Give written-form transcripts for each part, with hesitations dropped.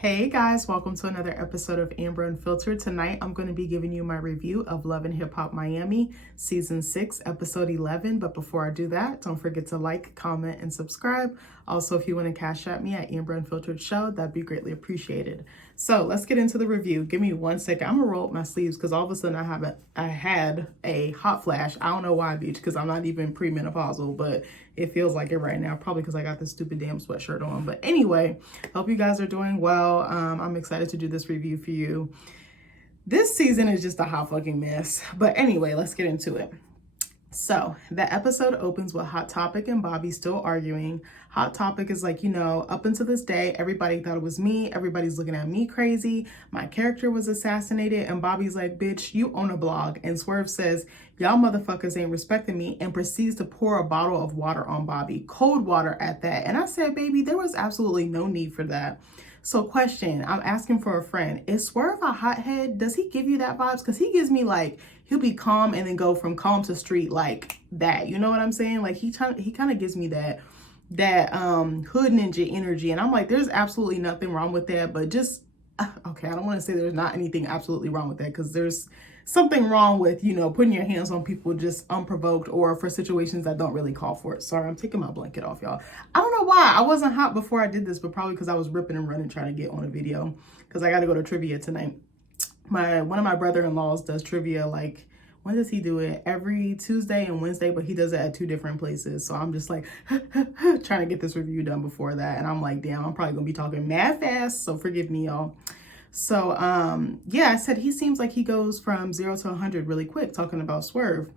Hey guys, welcome to another episode of Amber Unfiltered. Tonight I'm going to be giving you my review of Love and Hip Hop Miami, Season 6, Episode 11. But before I do that, don't forget to like, comment, and subscribe. Also, if you want to cash at me at Amber Unfiltered Show, that'd be greatly appreciated. So let's get into the review. Give me 1 second. I'm gonna roll up my sleeves because all of a sudden I had a hot flash. I don't know why, bitch, because I'm not even premenopausal, but it feels like it right now, probably because I got this stupid damn sweatshirt on. But anyway, hope you guys are doing well. I'm excited to do this review for you. This season is just a hot fucking mess. But anyway, let's get into it. So the episode opens with Hot Topic and Bobby still arguing. Hot Topic is like, up until this day, everybody thought it was me. Everybody's looking at me crazy. My character was assassinated. And Bobby's like, bitch, you own a blog. And Swerve says, y'all motherfuckers ain't respecting me, and proceeds to pour a bottle of water on Bobby. Cold water at that. And I said, baby, there was absolutely no need for that. So question, I'm asking for a friend. Is Swerve a hothead? Does he give you that vibes? Because he gives me like, he'll be calm and then go from calm to street like that. You know what I'm saying? Like he kind of gives me that hood ninja energy. And I'm like, there's absolutely nothing wrong with that. But just, okay, I don't want to say there's not anything absolutely wrong with that, because there's something wrong with, putting your hands on people just unprovoked or for situations that don't really call for it. Sorry, I'm taking my blanket off, y'all. I don't know why. I wasn't hot before I did this, but probably because I was ripping and running trying to get on a video because I got to go to trivia tonight. One of my brother-in-laws does trivia, like, when does he do it? Every Tuesday and Wednesday, but he does it at 2 different places. So I'm just like trying to get this review done before that. And I'm like, damn, I'm probably gonna be talking mad fast. So forgive me, y'all. So, yeah, I said he seems like he goes from 0 to 100 really quick, talking about Swerve.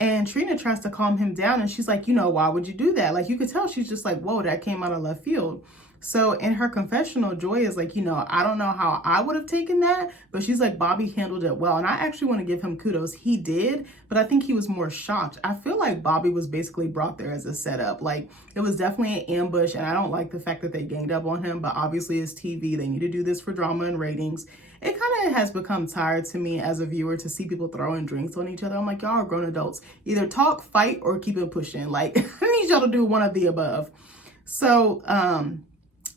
And Trina tries to calm him down, and she's like, why would you do that? Like, you could tell she's just like, whoa, that came out of left field. So in her confessional, Joy is like, I don't know how I would have taken that, but she's like, Bobby handled it well. And I actually want to give him kudos. He did, but I think he was more shocked. I feel like Bobby was basically brought there as a setup. Like, it was definitely an ambush, and I don't like the fact that they ganged up on him, but obviously it's TV. They need to do this for drama and ratings. It kind of has become tired to me as a viewer to see people throwing drinks on each other. I'm like, y'all are grown adults. Either talk, fight, or keep it pushing. Like, I need y'all to do one of the above. So,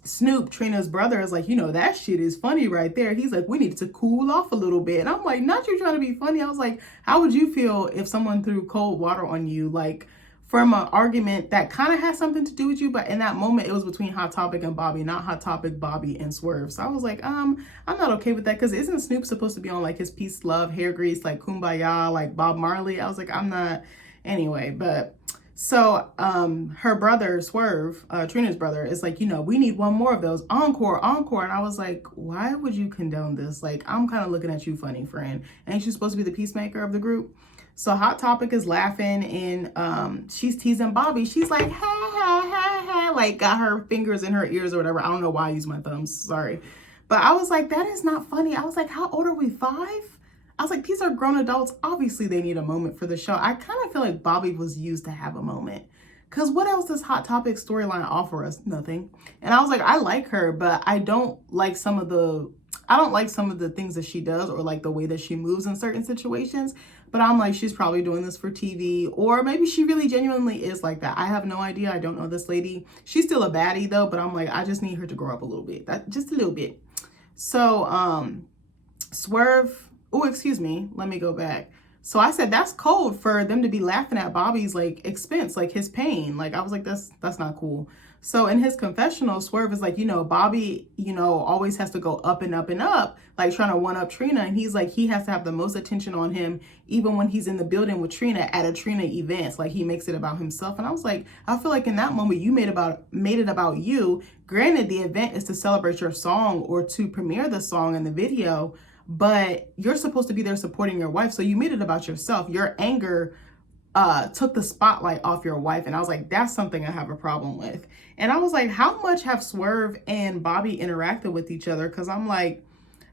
Snoop, Trina's brother, is like, that shit is funny right there. He's like, we need to cool off a little bit. And I'm like, not you trying to be funny. I was like, how would you feel if someone threw cold water on you, like, from an argument that kind of has something to do with you, but in that moment it was between Hot Topic and Bobby, not Hot Topic, Bobby, and Swerve. So I was like, I'm not okay with that, because isn't Snoop supposed to be on like his Peace, Love, Hair Grease, like Kumbaya, like Bob Marley? I was like, I'm not. Anyway, but so her brother, Swerve, Trina's brother, is like, we need one more of those. Encore, encore. And I was like, why would you condone this? Like, I'm kind of looking at you funny, friend. Ain't you supposed to be the peacemaker of the group? So Hot Topic is laughing, and she's teasing Bobby. She's like, ha, ha, ha, ha, like got her fingers in her ears or whatever. I don't know why I use my thumbs. Sorry. But I was like, that is not funny. I was like, how old are we? 5? I was like, these are grown adults. Obviously, they need a moment for the show. I kind of feel like Bobby was used to have a moment. Because what else does Hot Topic storyline offer us? Nothing. And I was like, I like her, but I don't like some of the things that she does, or like the way that she moves in certain situations. But I'm like, she's probably doing this for TV, or maybe she really genuinely is like that. I have no idea. I don't know this lady. She's still a baddie though, but I'm like, I just need her to grow up a little bit. Just a little bit. So Swerve, oh, excuse me, let me go back. So I said, that's cold for them to be laughing at Bobby's like expense, like his pain. Like, I was like, that's not cool. So in his confessional, Swerve is like, Bobby, always has to go up and up and up, like trying to one-up Trina. And he's like, he has to have the most attention on him, even when he's in the building with Trina at a Trina event. Like, he makes it about himself. And I was like, I feel like in that moment, you made it about you. Granted, the event is to celebrate your song or to premiere the song in the video, but you're supposed to be there supporting your wife. So you made it about yourself. Your anger took the spotlight off your wife. And I was like, that's something I have a problem with. And I was like, how much have Swerve and Bobby interacted with each other? Because I'm like,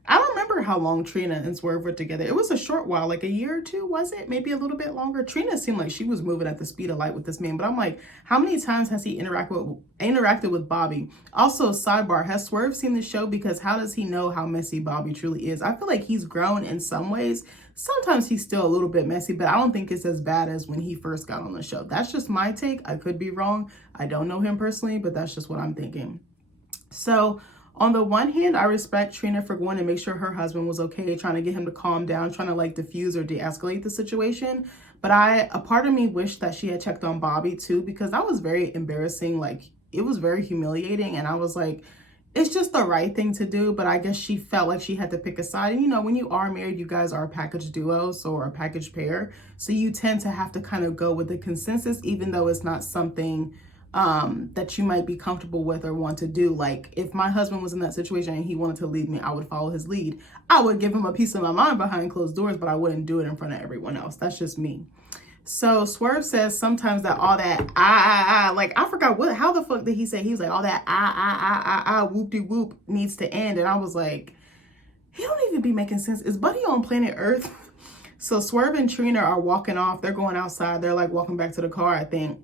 I don't remember how long Trina and Swerve were together. It was a short while, like a year or two, was it? Maybe a little bit longer. Trina seemed like she was moving at the speed of light with this man. But I'm like, how many times has he interacted with Bobby? Also, sidebar, has Swerve seen the show? Because how does he know how messy Bobby truly is? I feel like he's grown in some ways. Sometimes he's still a little bit messy, but I don't think it's as bad as when he first got on the show. That's just my take. I could be wrong. I don't know him personally, but that's just what I'm thinking. So On the one hand, I respect Trina for going to make sure her husband was okay, trying to get him to calm down, trying to like diffuse or de-escalate the situation. But a part of me wished that she had checked on Bobby too, because that was very embarrassing. Like, it was very humiliating. And I was like, it's just the right thing to do, but I guess she felt like she had to pick a side. And you know, when you are married, you guys are a package duo, so or a package pair. So you tend to have to kind of go with the consensus, even though it's not something that you might be comfortable with or want to do. Like, if my husband was in that situation and he wanted to leave me, I would follow his lead. I would give him a piece of my mind behind closed doors, but I wouldn't do it in front of everyone else. That's just me. So Swerve says sometimes that all that like, I forgot how the fuck did he say? He was like, all that whoop-de-whoop needs to end. And I was like, he don't even be making sense. Is Buddy on planet Earth? So Swerve and Trina are walking off. They're going outside. They're like walking back to the car, I think.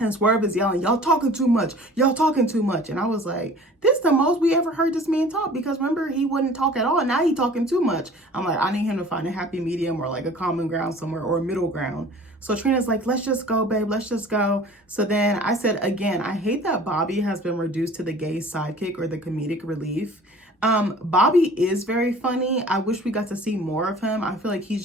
And Swerve is yelling, y'all talking too much. Y'all talking too much. And I was like, this is the most we ever heard this man talk, because remember, he wouldn't talk at all. And now he talking too much. I'm like, I need him to find a happy medium or like a common ground somewhere, or a middle ground. So Trina's like, let's just go, babe. Let's just go. So then I said, again, I hate that Bobby has been reduced to the gay sidekick or the comedic relief. Bobby is very funny. I wish we got to see more of him. I feel like he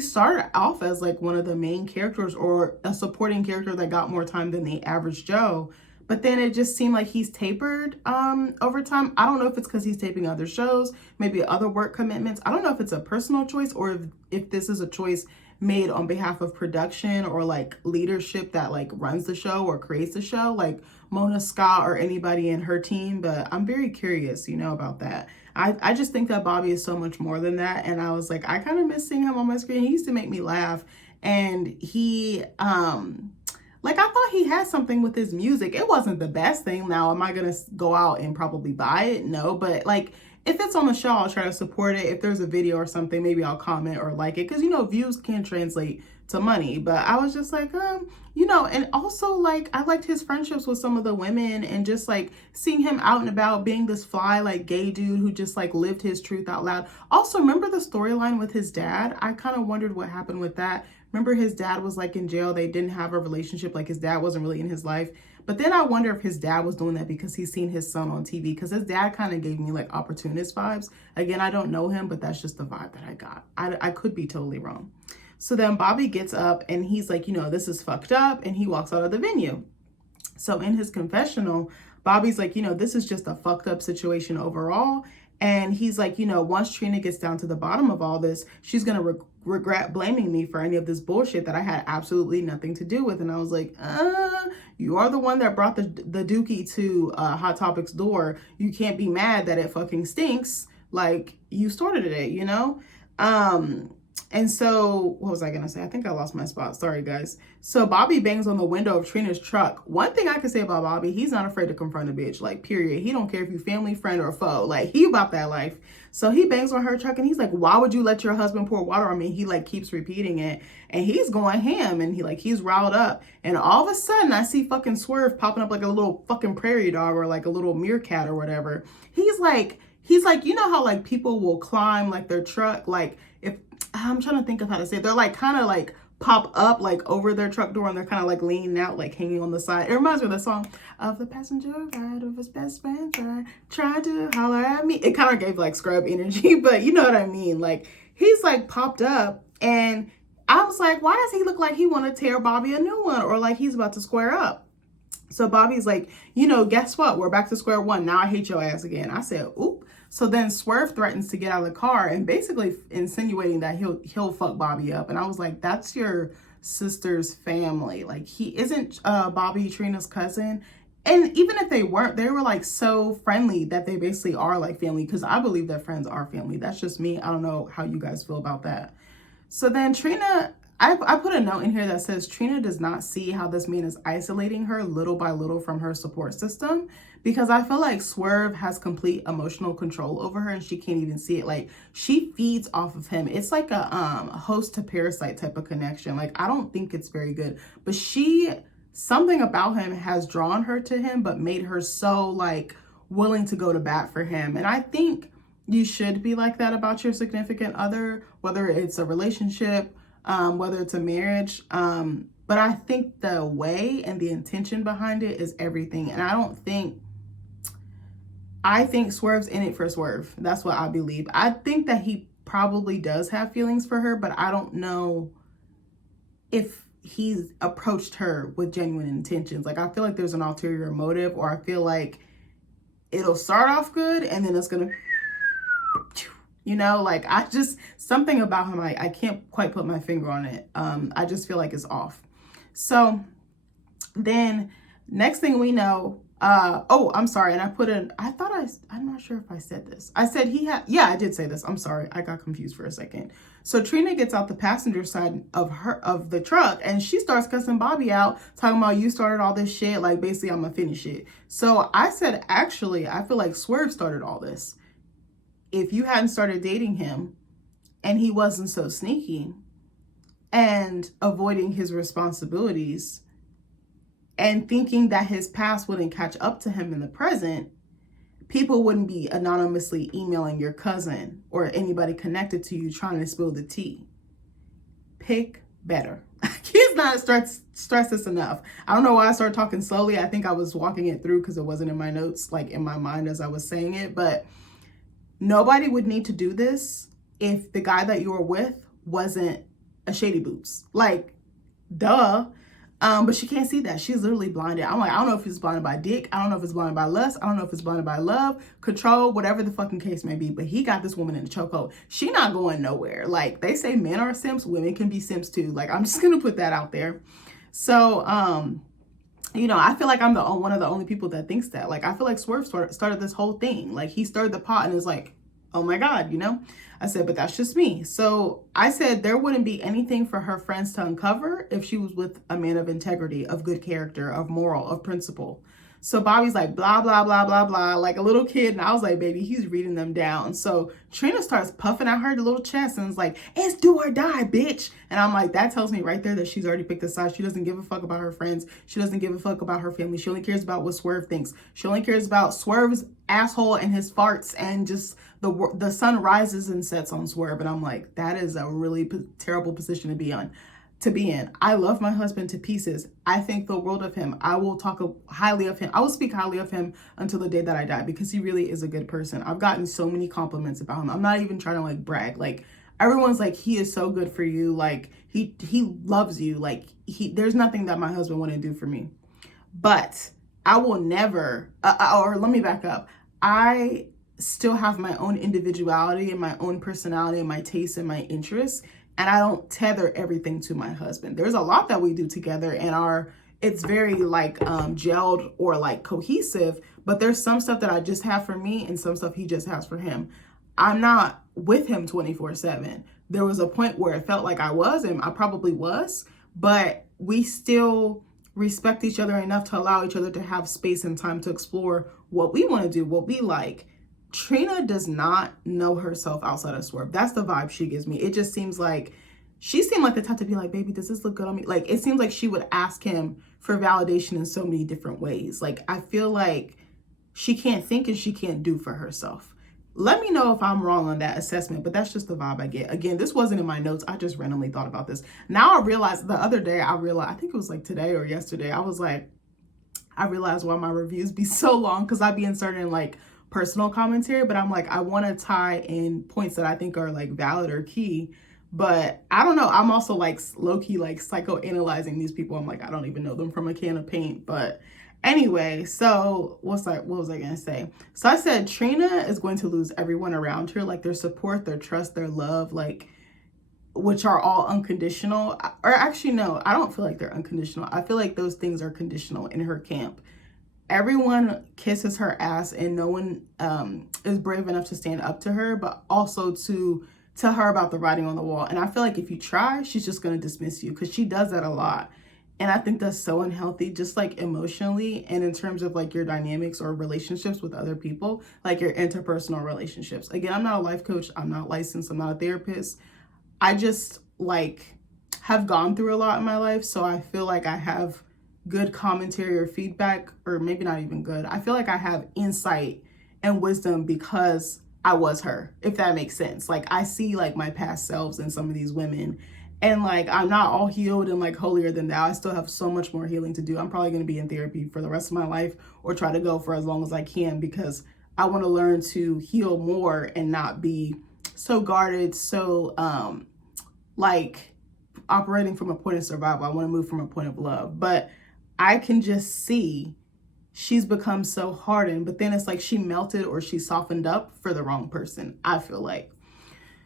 started off as like one of the main characters or a supporting character that got more time than the average Joe. But then it just seemed like he's tapered over time. I don't know if it's because he's taping other shows, maybe other work commitments. I don't know if it's a personal choice or if this is a choice made on behalf of production or like leadership that like runs the show or creates the show, like Mona Scott or anybody in her team. But I'm very curious, about that. I just think that Bobby is so much more than that. And I was like, I kind of miss seeing him on my screen. He used to make me laugh. And he, like, I thought he had something with his music. It wasn't the best thing. Now, am I going to go out and probably buy it? No, but like, if it's on the show, I'll try to support it. If there's a video or something, maybe I'll comment or like it. Because, views can translate to money. But I was just like, and also like, I liked his friendships with some of the women and just like seeing him out and about being this fly, like gay dude who just like lived his truth out loud. Also, remember the storyline with his dad? I kind of wondered what happened with that. Remember his dad was like in jail. They didn't have a relationship. Like his dad wasn't really in his life. But then I wonder if his dad was doing that because he's seen his son on TV, because his dad kind of gave me like opportunist vibes. Again, I don't know him, but that's just the vibe that I got. I could be totally wrong. So then Bobby gets up and he's like, this is fucked up. And he walks out of the venue. So in his confessional, Bobby's like, this is just a fucked up situation overall. And he's like, once Trina gets down to the bottom of all this, she's going to regret blaming me for any of this bullshit that I had absolutely nothing to do with. And I was like, you are the one that brought the dookie to Hot Topic's door. You can't be mad that it fucking stinks. Like, you started it, And so, what was I going to say? I think I lost my spot. Sorry, guys. So Bobby bangs on the window of Trina's truck. One thing I can say about Bobby, he's not afraid to confront a bitch, like, period. He don't care if you family, friend, or foe. Like, he about that life. So he bangs on her truck and he's like, why would you let your husband pour water on me? He like keeps repeating it and he's going ham and he's riled up. And all of a sudden I see fucking Swerve popping up like a little fucking prairie dog or like a little meerkat or whatever. He's like, how like people will climb like their truck, like if I'm trying to think of how to say it. They're like kind of like pop up like over their truck door and they're kind of like leaning out, like hanging on the side. It reminds me of the song of the passenger ride of his best friend's ride, tried to holler at me. It kind of gave like Scrub energy, but you know what I mean? Like he's like popped up and I was like, why does he look like he want to tear Bobby a new one or like he's about to square up? So Bobby's like, guess what? We're back to square one. Now I hate your ass again. I said, oop. So then Swerve threatens to get out of the car and basically insinuating that he'll fuck Bobby up. And I was like, that's your sister's family. Like, he isn't Bobby Trina's cousin. And even if they weren't, they were like so friendly that they basically are like family, because I believe that friends are family. That's just me. I don't know how you guys feel about that. So then Trina, I put a note in here that says Trina does not see how this man is isolating her little by little from her support system, because I feel like Swerve has complete emotional control over her and she can't even see it. Like, she feeds off of him. It's like a host to parasite type of connection. Like, I don't think it's very good, but something about him has drawn her to him, but made her so like willing to go to bat for him. And I think you should be like that about your significant other, whether it's a relationship, whether it's a marriage. But I think the way and the intention behind it is everything. And I don't think I think Swerve's in it for Swerve. That's what I believe. I think that he probably does have feelings for her, but I don't know if he's approached her with genuine intentions. Like, I feel like there's an ulterior motive, or I feel like it'll start off good and then it's gonna, you know, like, I just, something about him, I can't quite put my finger on it. I just feel like it's off. So then next thing we know, oh, I'm sorry. And I put in, I'm not sure if I said this. I said yeah, I did say this. I'm sorry. I got confused for a second. So Trina gets out the passenger side of the truck and she starts cussing Bobby out, talking about, you started all this shit. Like, basically, I'm gonna finish it. So I said, actually, I feel like Swerve started all this. If you hadn't started dating him and he wasn't so sneaky and avoiding his responsibilities and thinking that his past wouldn't catch up to him in the present, people wouldn't be anonymously emailing your cousin or anybody connected to you trying to spill the tea. Pick better. He's not stress this enough. I don't know why I started talking slowly. I think I was walking it through because it wasn't in my notes, like in my mind as I was saying it. But nobody would need to do this if the guy that you were with wasn't a shady boots. Like, duh. But she can't see that. She's literally blinded. I'm like, I don't know if he's blinded by dick. I don't know if it's blinded by lust. I don't know if it's blinded by love, control, whatever the fucking case may be. But he got this woman in a chokehold. She not going nowhere. Like, they say men are simps. Women can be simps too. Like, I'm just going to put that out there. So, you know, I feel like I'm one of the only people that thinks that. Like, I feel like Swerve started this whole thing. Like, he stirred the pot and is like, oh my God, you know? I said, but that's just me. So I said there wouldn't be anything for her friends to uncover if she was with a man of integrity, of good character, of moral, of principle. So Bobby's like, blah, blah, blah, blah, blah, like a little kid. And I was like, baby, he's reading them down. So Trina starts puffing out her little chest and is like, it's do or die, bitch. And I'm like, that tells me right there that she's already picked a side. She doesn't give a fuck about her friends. She doesn't give a fuck about her family. She only cares about what Swerve thinks. She only cares about Swerve's asshole and his farts, and just the sun rises and sets on Swerve. And I'm like, that is a really terrible position to be in. I love my husband to pieces. I think the world of him. I will talk highly of him. I will speak highly of him until the day that I die, because he really is a good person. I've gotten so many compliments about him. I'm not even trying to like brag. Like, everyone's like, he is so good for you. Like, he loves you. Like, there's nothing that my husband wouldn't do for me. But I will never, or let me back up. I still have my own individuality and my own personality and my tastes and my interests. And I don't tether everything to my husband. There's a lot that we do together and it's very like gelled or like cohesive, but there's some stuff that I just have for me and some stuff he just has for him. I'm not with him 24/7. There was a point where it felt like I was, and I probably was, but we still respect each other enough to allow each other to have space and time to explore what we want to do, what we like. Trina does not know herself outside of Swerve. That's the vibe she gives me. It just seems like she seemed like the type to be like, baby, does this look good on me? Like, it seems like she would ask him for validation in so many different ways. Like, I feel like she can't think and she can't do for herself. Let me know if I'm wrong on that assessment, but that's just the vibe I get. Again, this wasn't in my notes. I just randomly thought about this. Now I realized the other day, I think it was like today or yesterday, I was like, I realized why my reviews be so long, because I be inserting like personal commentary, but I'm like, I want to tie in points that I think are like valid or key. But I don't know. I'm also like low-key like psychoanalyzing these people. I'm like, I don't even know them from a can of paint. But anyway, so what was I gonna say? So I said Trina is going to lose everyone around her, like their support, their trust, their love, like, which are all unconditional. Or actually, no, I don't feel like they're unconditional. I feel like those things are conditional in her camp. Everyone kisses her ass and no one is brave enough to stand up to her, but also to tell her about the writing on the wall. And I feel like if you try, she's just going to dismiss you, because she does that a lot. And I think that's so unhealthy, just like emotionally and in terms of like your dynamics or relationships with other people, like your interpersonal relationships. Again, I'm not a life coach. I'm not licensed. I'm not a therapist. I just like have gone through a lot in my life. So I feel like I have good commentary or feedback, or maybe not even good. I feel like I have insight and wisdom because I was her, if that makes sense. Like, I see like my past selves in some of these women, and like, I'm not all healed and like holier than thou. I still have so much more healing to do. I'm probably going to be in therapy for the rest of my life, or try to go for as long as I can, because I want to learn to heal more and not be so guarded, so like operating from a point of survival. I want to move from a point of love. But I can just see she's become so hardened, but then it's like she melted or she softened up for the wrong person, I feel like.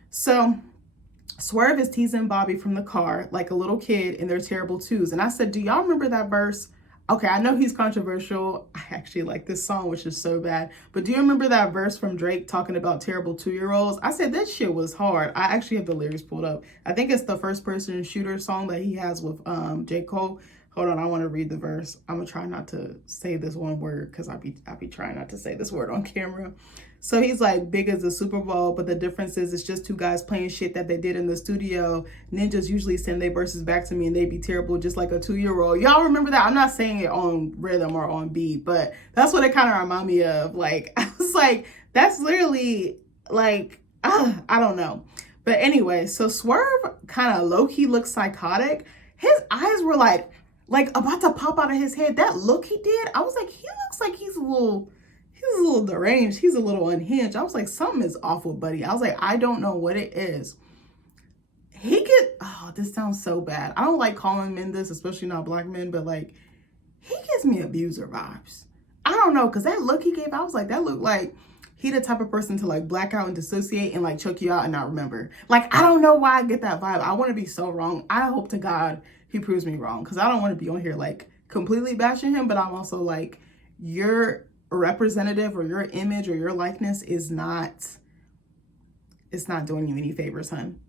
So Swerve is teasing Bobby from the car like a little kid in their terrible twos. And I said, do y'all remember that verse? Okay, I know he's controversial. I actually like this song, which is so bad. But do you remember that verse from Drake talking about terrible 2-year-olds? I said that shit was hard. I actually have the lyrics pulled up. I think it's the first person shooter song that he has with J. Cole. Hold on, I want to read the verse. I'm gonna try not to say this one word because I be trying not to say this word on camera. So he's like, big as a Super Bowl, but the difference is it's just 2 guys playing shit that they did in the studio. Ninjas usually send their verses back to me and they be terrible just like a 2-year-old. Y'all remember that? I'm not saying it on rhythm or on beat, but that's what it kind of reminded me of. Like, I was like, that's literally like, I don't know. But anyway, so Swerve kind of low-key looks psychotic. His eyes were like about to pop out of his head. That look he did, I was like, he looks like he's a little deranged. He's a little unhinged. I was like, something is awful, buddy. I was like, I don't know what it is. This sounds so bad. I don't like calling men this, especially not black men, but like, he gives me abuser vibes. I don't know, because that look he gave, I was like, that looked like he the type of person to like black out and dissociate and like choke you out and not remember. Like, I don't know why I get that vibe. I want to be so wrong. I hope to God he proves me wrong, because I don't want to be on here like completely bashing him, but I'm also like, your representative or your image or your likeness is not, it's not doing you any favors, hun.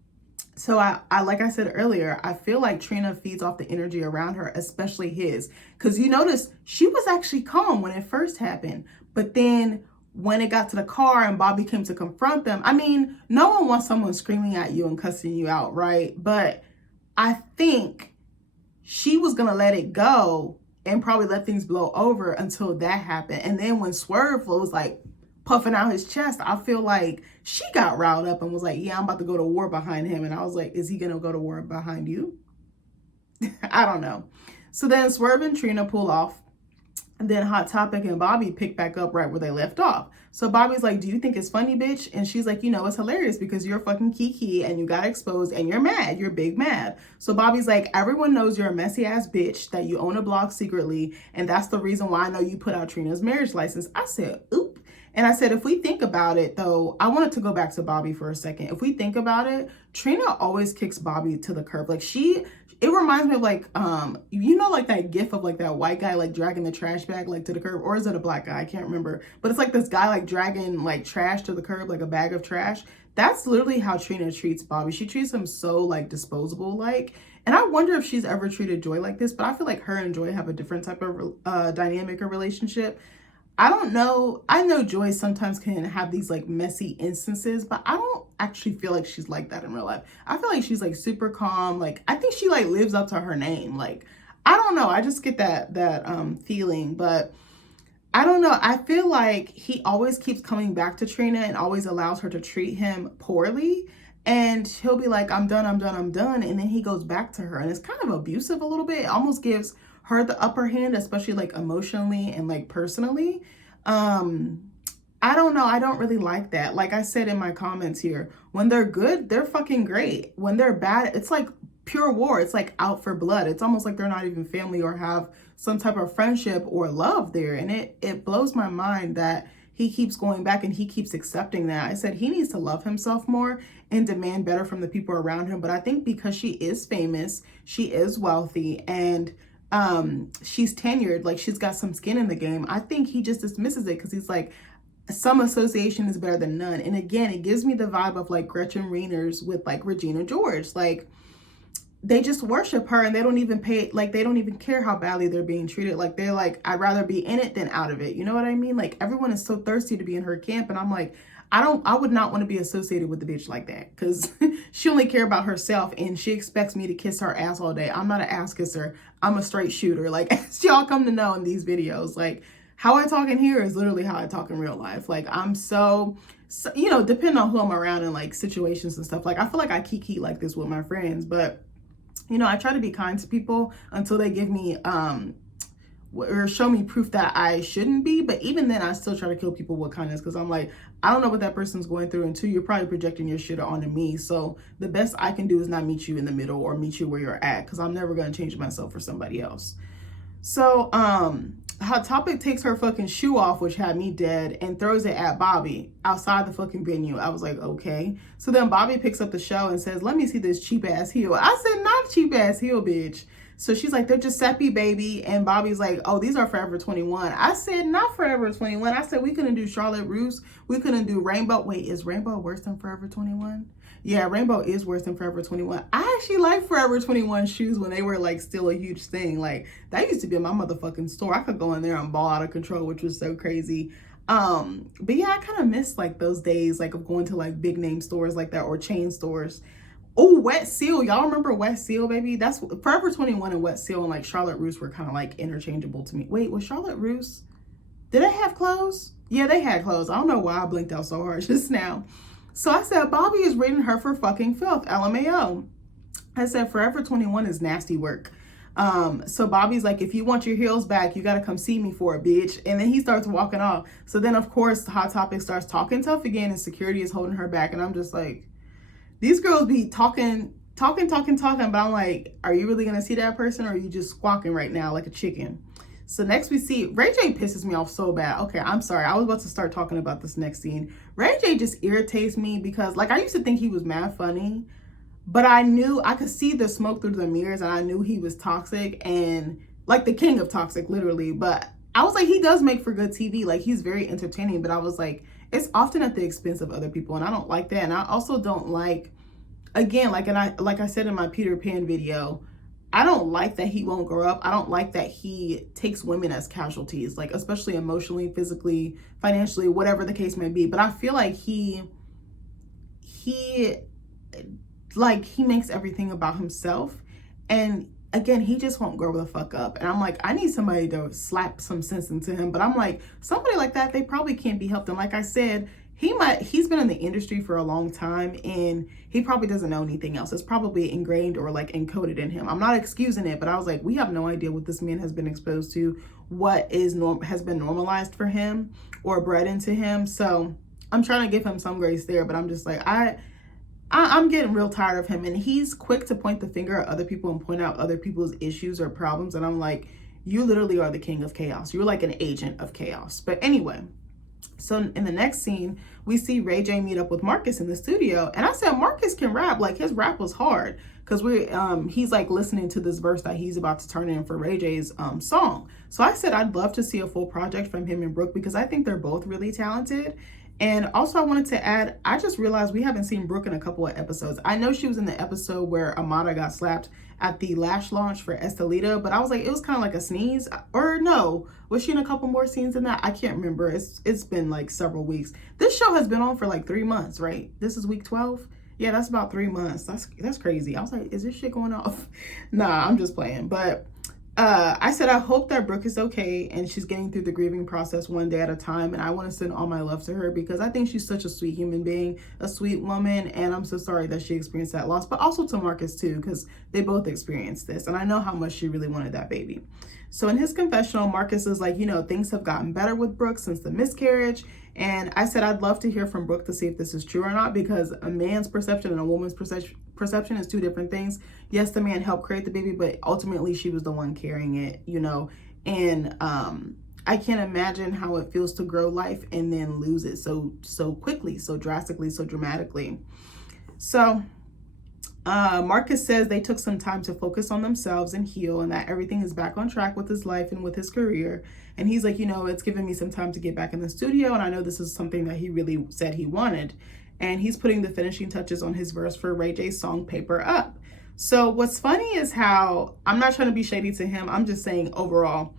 So I like I said earlier, I feel like Trina feeds off the energy around her, especially his, because you notice she was actually calm when it first happened, but then when it got to the car and Bobby came to confront them, I mean, no one wants someone screaming at you and cussing you out, right? But I think she was gonna let it go and probably let things blow over until that happened. And then when Swerve was like puffing out his chest, I feel like she got riled up and was like, yeah, I'm about to go to war behind him. And I was like, is he gonna go to war behind you? I don't know. So then Swerve and Trina pull off. And then Hot Topic and Bobby pick back up right where they left off. So Bobby's like, do you think it's funny, bitch? And she's like, you know, it's hilarious because you're fucking Kiki and you got exposed and you're mad. You're big mad. So Bobby's like, everyone knows you're a messy ass bitch, that you own a blog secretly. And that's the reason why I know you put out Trina's marriage license. I said, oop. And I said, if we think about it, though, I wanted to go back to Bobby for a second. If we think about it, Trina always kicks Bobby to the curb. Like it reminds me of like, you know, like that gif of like that white guy like dragging the trash bag like to the curb, or is it a black guy? I can't remember. But it's like this guy like dragging like trash to the curb, like a bag of trash. That's literally how Trina treats Bobby. She treats him so like disposable like. And I wonder if she's ever treated Joy like this, but I feel like her and Joy have a different type of dynamic or relationship. I don't know. I know Joy sometimes can have these like messy instances, but I don't actually feel like she's like that in real life. I feel like she's like super calm. Like, I think she like lives up to her name. Like, I don't know. I just get that feeling, but I don't know. I feel like he always keeps coming back to Trina and always allows her to treat him poorly. And he'll be like, I'm done. And then he goes back to her. And it's kind of abusive a little bit. It almost gives her the upper hand, especially like emotionally and like personally. I don't know. I don't really like that. Like I said in my comments here, when they're good, they're fucking great. When they're bad, it's like pure war. It's like out for blood. It's almost like they're not even family or have some type of friendship or love there. And it blows my mind that he keeps going back and he keeps accepting that. I said he needs to love himself more and demand better from the people around him. But I think because she is famous, she is wealthy, and she's tenured, like she's got some skin in the game, I think he just dismisses it because he's like, some association is better than none. And again, it gives me the vibe of like Gretchen Wieners with like Regina George. Like, they just worship her and they don't even pay, like they don't even care how badly they're being treated. Like, they're like, I'd rather be in it than out of it. You know what I mean? Like, everyone is so thirsty to be in her camp, and I'm like, I would not want to be associated with a bitch like that, because she only care about herself and she expects me to kiss her ass all day. I'm not an ass kisser. I'm a straight shooter. Like, as y'all come to know in these videos, like how I talk in here is literally how I talk in real life. Like, I'm so you know, depending on who I'm around in like situations and stuff, like I feel like I kiki like this with my friends, but you know, I try to be kind to people until they give me or show me proof that I shouldn't be. But even then, I still try to kill people with kindness, because I'm like, I don't know what that person's going through, and two, you're probably projecting your shit onto me. So the best I can do is not meet you in the middle or meet you where you're at, because I'm never going to change myself for somebody else. So Hot Topic takes her fucking shoe off, which had me dead, and throws it at Bobby outside the fucking venue. I was like, okay. So then Bobby picks up the show and says, let me see this cheap ass heel. I said, not cheap ass heel, bitch. So she's like, they're Giuseppe, baby. And Bobby's like, oh, these are Forever 21. I said, not Forever 21. I said, we couldn't do Charlotte Russe. We couldn't do Rainbow. Wait, is Rainbow worse than Forever 21? Yeah, Rainbow is worse than Forever 21. I actually like Forever 21 shoes when they were like still a huge thing. Like, that used to be in my motherfucking store. I could go in there and ball out of control, which was so crazy. But yeah, I kind of miss like those days, like of going to like big name stores like that, or chain stores. Oh, Wet Seal. Y'all remember Wet Seal, baby? That's Forever 21 and Wet Seal and like Charlotte Russe were kind of like interchangeable to me. Wait, was Charlotte Russe? Did they have clothes? Yeah, they had clothes. I don't know why I blinked out so hard just now. So I said, Bobby is rating her for fucking filth. LMAO. I said, Forever 21 is nasty work. So Bobby's like, if you want your heels back, you got to come see me for it, bitch. And then he starts walking off. So then, of course, Hot Topic starts talking tough again, and security is holding her back. And I'm just like, these girls be talking, but I'm like, are you really going to see that person, or are you just squawking right now like a chicken? So next we see, Ray J pisses me off so bad. Okay, I'm sorry. I was about to start talking about this next scene. Ray J just irritates me because, like, I used to think he was mad funny, but I knew, I could see the smoke through the mirrors, and I knew he was toxic, and like the king of toxic, literally. But I was like, he does make for good TV. Like, he's very entertaining, but I was like, it's often at the expense of other people, and I don't like that. And I also don't like, again, like I said in my Peter Pan video, I don't like that he won't grow up. I don't like that he takes women as casualties, like especially emotionally, physically, financially, whatever the case may be. But I feel like he makes everything about himself, and again, he just won't grow the fuck up. And I'm like, I need somebody to slap some sense into him. But I'm like, somebody like that, they probably can't be helped. And like I said, he's been in the industry for a long time, and he probably doesn't know anything else. It's probably ingrained or like encoded in him. I'm not excusing it, but I was like, we have no idea what this man has been exposed to, what has been normalized for him or bred into him. So I'm trying to give him some grace there, but I'm just like, I'm getting real tired of him. And he's quick to point the finger at other people and point out other people's issues or problems. And I'm like, you literally are the king of chaos. You're like an agent of chaos. But anyway, so in the next scene, we see Ray J meet up with Marcus in the studio. And I said, Marcus can rap. Like, his rap was hard, because he's like listening to this verse that he's about to turn in for Ray J's song. So I said, I'd love to see a full project from him and Brooke, because I think they're both really talented. And also I wanted to add, I just realized we haven't seen Brooke in a couple of episodes. I know she was in the episode where Amada got slapped at the lash launch for Estelita, but I was like, it was kind of like a sneeze. Or no, was she in a couple more scenes than that? I can't remember. It's been like several weeks. This show has been on for like 3 months, right? This is week 12. Yeah, that's about 3 months. That's crazy. I was like, is this shit going off? Nah, I'm just playing. But I said, I hope that Brooke is okay and she's getting through the grieving process one day at a time. And I want to send all my love to her, because I think she's such a sweet human being, a sweet woman. And I'm so sorry that she experienced that loss, but also to Marcus too, because they both experienced this. And I know how much she really wanted that baby. So in his confessional, Marcus is like, things have gotten better with Brooke since the miscarriage. And I said, I'd love to hear from Brooke to see if this is true or not, because a man's perception and a woman's perception is two different things. Yes, the man helped create the baby, but ultimately she was the one carrying it, and I can't imagine how it feels to grow life and then lose it so quickly, so drastically, so dramatically. So Marcus says they took some time to focus on themselves and heal, and that everything is back on track with his life and with his career. And he's like, it's given me some time to get back in the studio, and I know this is something that he really said he wanted. And he's putting the finishing touches on his verse for Ray J's song Paper Up. So what's funny is how, I'm not trying to be shady to him, I'm just saying overall,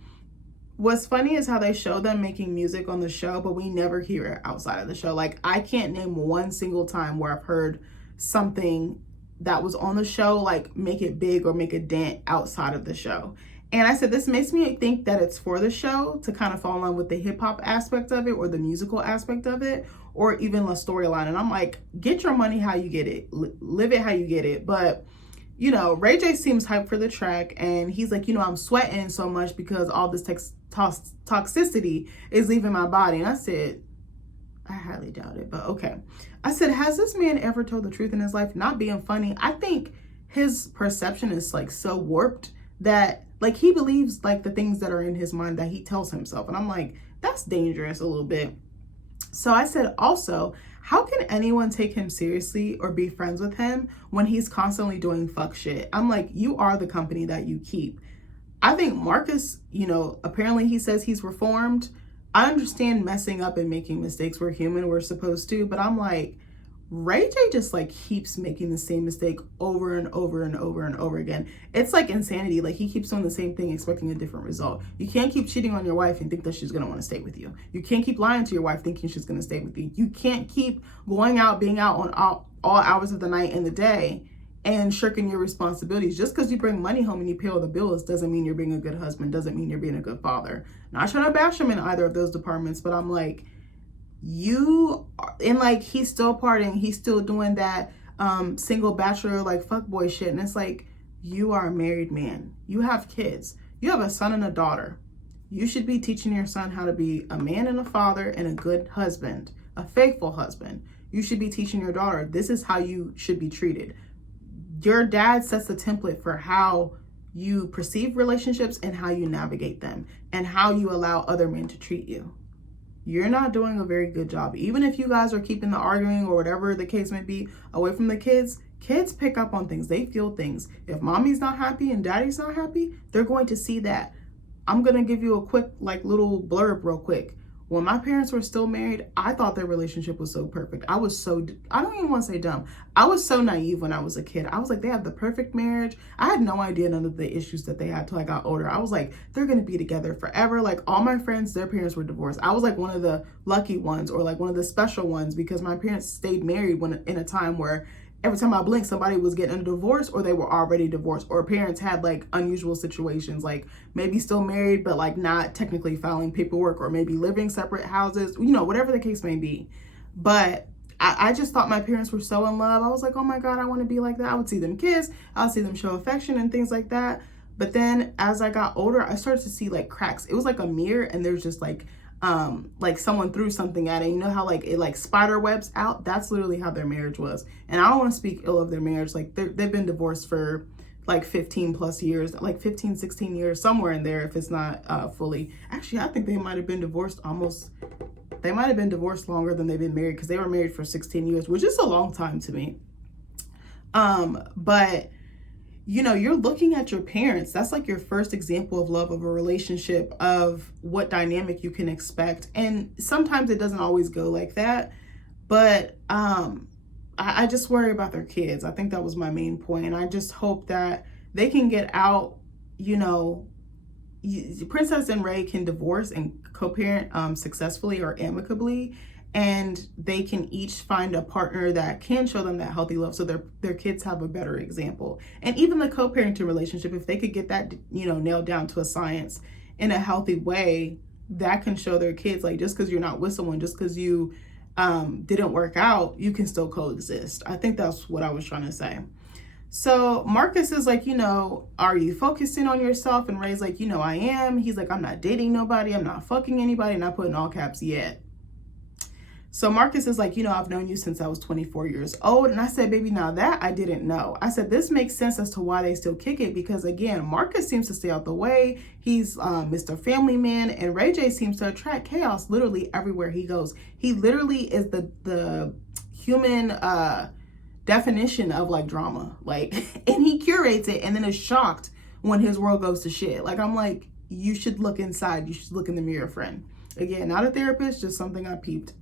what's funny is how they show them making music on the show, but we never hear it outside of the show. Like, I can't name one single time where I've heard something that was on the show like make it big or make a dent outside of the show. And I said, this makes me think that it's for the show to kind of fall in line with the hip hop aspect of it, or the musical aspect of it, or even the storyline. And I'm like, get your money how you get it, live it how you get it. But you know, Ray J seems hyped for the track, and he's like, you know, I'm sweating so much because all this toxicity is leaving my body. And I said, I highly doubt it, but okay. I said, has this man ever told the truth in his life? Not being funny, I think his perception is like so warped that like he believes like the things that are in his mind that he tells himself. And I'm like, that's dangerous a little bit. So I said, also, how can anyone take him seriously or be friends with him when he's constantly doing fuck shit? I'm like, you are the company that you keep. I think Marcus, you know, apparently he says he's reformed. I understand messing up and making mistakes. We're human, we're supposed to, but I'm like, Ray J just like keeps making the same mistake over and over and over and over again. It's like insanity. Like he keeps doing the same thing, expecting a different result. You can't keep cheating on your wife and think that she's going to want to stay with you. You can't keep lying to your wife thinking she's going to stay with you. You can't keep going out, being out on all hours of the night and the day and shirking your responsibilities. Just because you bring money home and you pay all the bills doesn't mean you're being a good husband, doesn't mean you're being a good father. Not trying to bash him in either of those departments, but I'm like, you and like he's still partying, he's still doing that single bachelor like fuckboy shit, and it's like, you are a married man, you have kids, you have a son and a daughter. You should be teaching your son how to be a man and a father and a good husband, a faithful husband. You should be teaching your daughter this is how you should be treated. Your dad sets the template for how you perceive relationships and how you navigate them and how you allow other men to treat you. You're not doing a very good job. Even if you guys are keeping the arguing or whatever the case may be away from the kids, kids pick up on things. They feel things. If mommy's not happy and daddy's not happy, they're going to see that. I'm going to give you a quick, like little blurb real quick. When my parents were still married, I thought their relationship was so perfect. I don't even want to say dumb. I was so naive when I was a kid. I was like, they have the perfect marriage. I had no idea none of the issues that they had till I got older. I was like, they're going to be together forever. Like all my friends, their parents were divorced. I was like one of the lucky ones or like one of the special ones because my parents stayed married when in a time where every time I blinked, somebody was getting a divorce or they were already divorced, or parents had like unusual situations, like maybe still married, but like not technically filing paperwork, or maybe living separate houses, you know, whatever the case may be. But I just thought my parents were so in love. I was like, oh my God, I want to be like that. I would see them kiss, I would see them show affection and things like that. But then as I got older, I started to see like cracks. It was like a mirror and there's just like someone threw something at it. You know how like it like spider webs out? That's literally how their marriage was. And I don't want to speak ill of their marriage. Like they've been divorced for like 15 plus years, like 15, 16 years, somewhere in there if it's not fully. Actually, I think they might have been divorced they might have been divorced longer than they've been married, because they were married for 16 years, which is a long time to me. But you know, you're looking at your parents. That's like your first example of love, of a relationship, of what dynamic you can expect. And sometimes it doesn't always go like that. But I just worry about their kids. I think that was my main point. And I just hope that they can get out, you know, Princess and Ray can divorce and co-parent successfully or amicably. And they can each find a partner that can show them that healthy love, so their kids have a better example. And even the co-parenting relationship, if they could get that, you know, nailed down to a science in a healthy way, that can show their kids, like, just because you're not with someone, just because you didn't work out, you can still coexist. I think that's what I was trying to say. So Marcus is like, you know, are you focusing on yourself? And Ray's like, you know, I am. He's like, I'm not dating nobody. I'm not fucking anybody. And I put in all caps, yet. So Marcus is like, you know, I've known you since I was 24 years old. And I said, baby, now that I didn't know. I said, this makes sense as to why they still kick it. Because again, Marcus seems to stay out the way. He's Mr. Family Man. And Ray J seems to attract chaos literally everywhere he goes. He literally is the human definition of like drama. Like, and he curates it and then is shocked when his world goes to shit. Like, I'm like, you should look inside. You should look in the mirror, friend. Again, not a therapist, just something I peeped.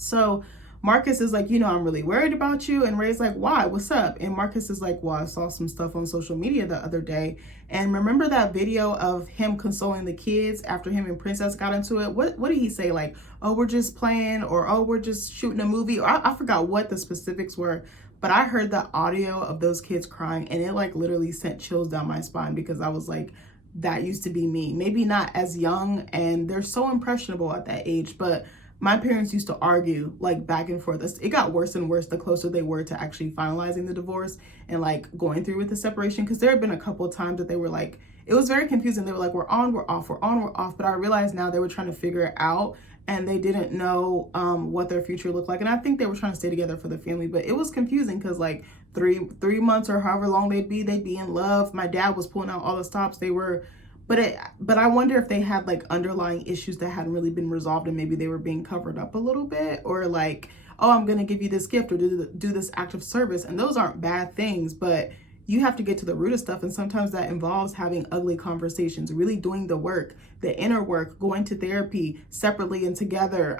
So Marcus is like, you know, I'm really worried about you. And Ray's like, why? What's up? And Marcus is like, well, I saw some stuff on social media the other day. And remember that video of him consoling the kids after him and Princess got into it? What did he say? Like, oh, we're just playing, or oh, we're just shooting a movie. Or I forgot what the specifics were. But I heard the audio of those kids crying, and it like literally sent chills down my spine, because I was like, that used to be me. Maybe not as young, and they're so impressionable at that age, but my parents used to argue like back and forth. It got worse and worse the closer they were to actually finalizing the divorce and like going through with the separation, because there had been a couple of times that they were like, it was very confusing. They were like, we're on, we're off, we're on, we're off. But I realized now they were trying to figure it out, and they didn't know what their future looked like. And I think they were trying to stay together for the family, but it was confusing because like three months or however long they'd be in love. My dad was pulling out all the stops. They were, but I wonder if they had like underlying issues that hadn't really been resolved, and maybe they were being covered up a little bit, or like, oh, I'm gonna give you this gift or do this act of service. And those aren't bad things, but you have to get to the root of stuff. And sometimes that involves having ugly conversations, really doing the work, the inner work, going to therapy separately and together,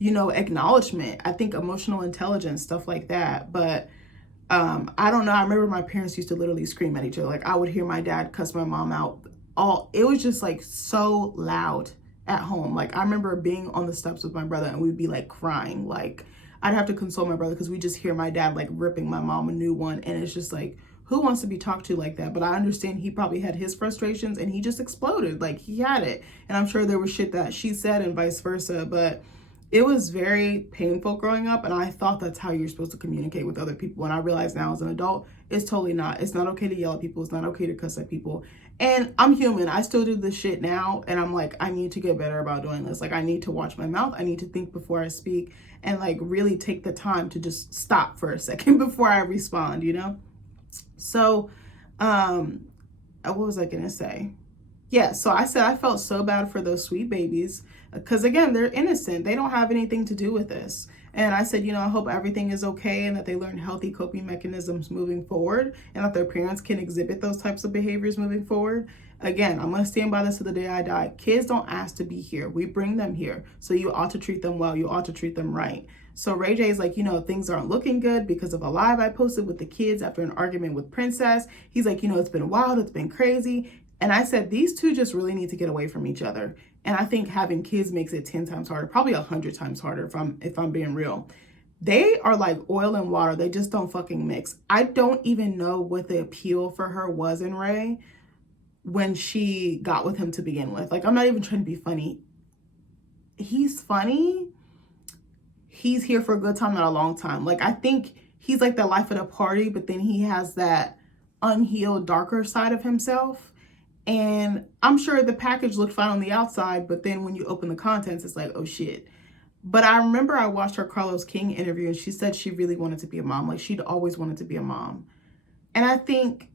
acknowledgement, I think emotional intelligence, stuff like that. But I don't know. I remember my parents used to literally scream at each other. Like I would hear my dad cuss my mom out. It was just like so loud at home. Like I remember being on the steps with my brother and we'd be like crying. Like I'd have to console my brother because we just hear my dad like ripping my mom a new one. And it's just like, who wants to be talked to like that? But I understand he probably had his frustrations and he just exploded. Like he had it. And I'm sure there was shit that she said and vice versa. But it was very painful growing up. And I thought that's how you're supposed to communicate with other people. And I realize now as an adult, it's totally not. It's not okay to yell at people. It's not okay to cuss at people. And I'm human. I still do this shit now. And I'm like, I need to get better about doing this. Like I need to watch my mouth. I need to think before I speak and like really take the time to just stop for a second before I respond, So, what was I going to say? Yeah, so I said I felt so bad for those sweet babies because, again, they're innocent. They don't have anything to do with this. And I said, I hope everything is okay and that they learn healthy coping mechanisms moving forward and that their parents can exhibit those types of behaviors moving forward. Again, I'm going to stand by this to the day I die. Kids don't ask to be here. We bring them here. So you ought to treat them well. You ought to treat them right. So Ray J is like, things aren't looking good because of a live I posted with the kids after an argument with Princess. He's like, it's been wild. It's been crazy. And I said, these two just really need to get away from each other. And I think having kids makes it 10 times harder, probably 100 times harder if I'm being real. They are like oil and water. They just don't fucking mix. I don't even know what the appeal for her was in Ray when she got with him to begin with. Like, I'm not even trying to be funny. He's funny. He's here for a good time, not a long time. Like, I think he's like the life of the party, but then he has that unhealed, darker side of himself. And I'm sure the package looked fine on the outside, but then when you open the contents, it's like, oh shit. But I remember I watched her Carlos King interview and she said she really wanted to be a mom. Like she'd always wanted to be a mom. And I think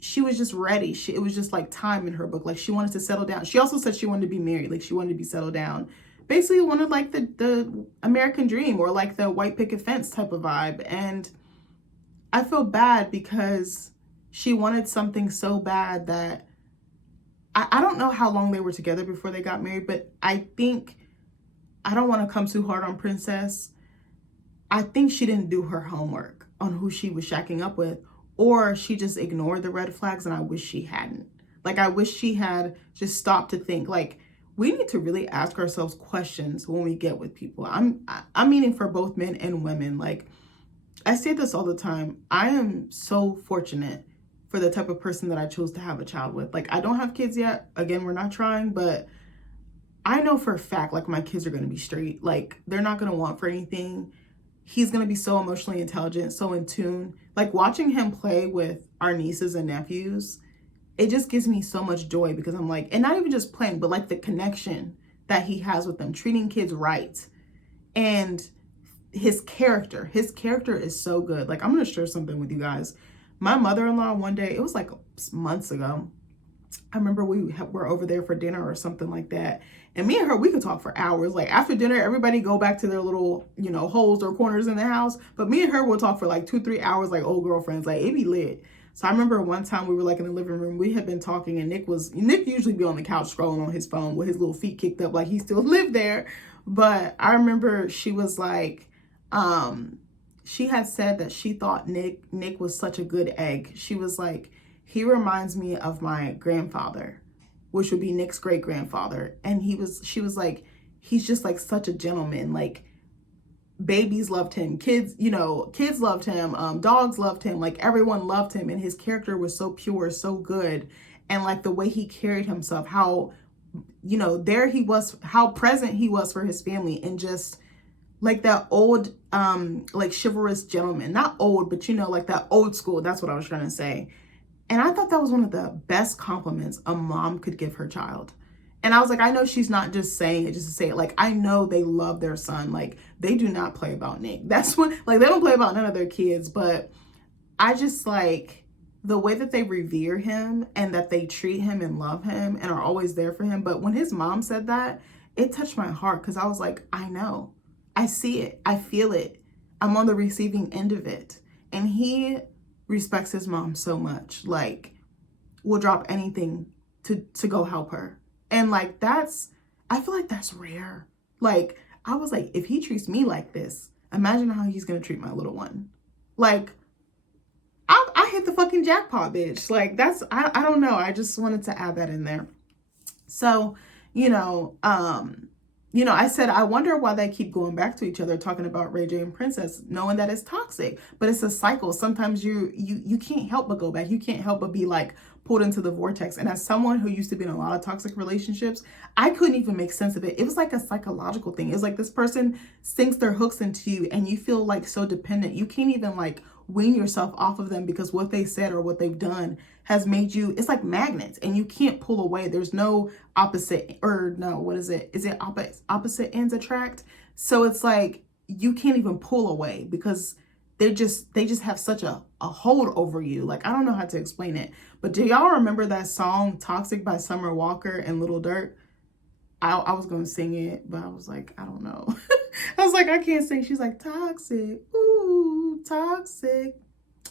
she was just ready. It was just like time in her book. Like she wanted to settle down. She also said she wanted to be married. Like she wanted to be settled down. Basically wanted like the American dream or like the white picket fence type of vibe. And I feel bad because she wanted something so bad that I don't know how long they were together before they got married, but I think, I don't want to come too hard on Princess. I think she didn't do her homework on who she was shacking up with, or she just ignored the red flags, and I wish she hadn't. Like, I wish she had just stopped to think, like, we need to really ask ourselves questions when we get with people. I'm meaning for both men and women. Like, I say this all the time. I am so fortunate for the type of person that I chose to have a child with. Like, I don't have kids yet. Again, we're not trying, but I know for a fact, like, my kids are going to be straight. Like, they're not going to want for anything. He's going to be so emotionally intelligent, so in tune. Like, watching him play with our nieces and nephews, it just gives me so much joy because I'm like, and not even just playing, but like the connection that he has with them, treating kids right. And his character is so good. Like, I'm going to share something with you guys. My mother-in-law one day, it was like months ago, I remember we were over there for dinner or something like that. And me and her, we could talk for hours. Like after dinner, everybody go back to their little, holes or corners in the house. But me and her will talk for like 2-3 hours like old girlfriends. Like it be lit. So I remember one time we were like in the living room, we had been talking and Nick usually be on the couch scrolling on his phone with his little feet kicked up like he still lived there. But I remember she was like, she had said that she thought Nick was such a good egg. She was like, he reminds me of my grandfather, which would be Nick's great grandfather. And she was like, he's just like such a gentleman. Like babies loved him, kids loved him, dogs loved him, like everyone loved him. And his character was so pure, so good. And like the way he carried himself, how you know, there he was, how present he was for his family, and just like that old, like chivalrous gentleman, not old, but you know, like that old school. That's what I was trying to say. And I thought that was one of the best compliments a mom could give her child. And I was like, I know she's not just saying it just to say it. Like, I know they love their son. Like, they do not play about Nick. That's what, like, they don't play about none of their kids. But I just like the way that they revere him and that they treat him and love him and are always there for him. But when his mom said that, it touched my heart, because I was like, I know. I see it. I feel it. I'm on the receiving end of it. And he respects his mom so much. Like, will drop anything to go help her. And like, that's, I feel like that's rare. Like, I was like, if he treats me like this, imagine how he's gonna treat my little one. Like, I hit the fucking jackpot, bitch. Like, that's, I don't know. I just wanted to add that in there. So, you know, I said, I wonder why they keep going back to each other, talking about Ray J and Princess, knowing that it's toxic, but it's a cycle. Sometimes you can't help but go back. You can't help but be like pulled into the vortex. And as someone who used to be in a lot of toxic relationships, I couldn't even make sense of it. It was like a psychological thing. It was like this person sinks their hooks into you and you feel like so dependent. You can't even like wean yourself off of them, because what they said or what they've done has made you, it's like magnets, and you can't pull away. There's no opposite, or no, what is it? Is it opposite ends attract? So it's like you can't even pull away, because they just have such a hold over you. Like, I don't know how to explain it. But do y'all remember that song Toxic by Summer Walker and Little Durk? I was gonna sing it, but I was like, I don't know. I was like, I can't sing. She's like, toxic, ooh, toxic.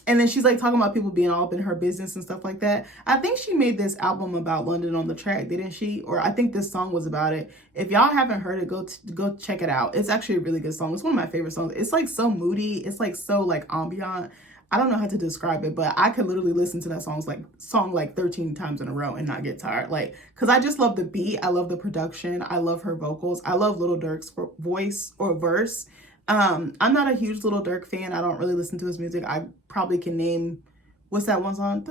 And then she's like talking about people being all up in her business and stuff like that. I think she made this album about London on the Track, didn't she? Or I think this song was about it. If y'all haven't heard it, go check it out. It's actually a really good song. It's one of my favorite songs. It's like so moody. It's like so like ambient. I don't know how to describe it, but I could literally listen to that song like 13 times in a row and not get tired. Like, cause I just love the beat. I love the production. I love her vocals. I love Little Durk's voice or verse. I'm not a huge Little Durk fan. I don't really listen to his music. I probably can name, what's that one song?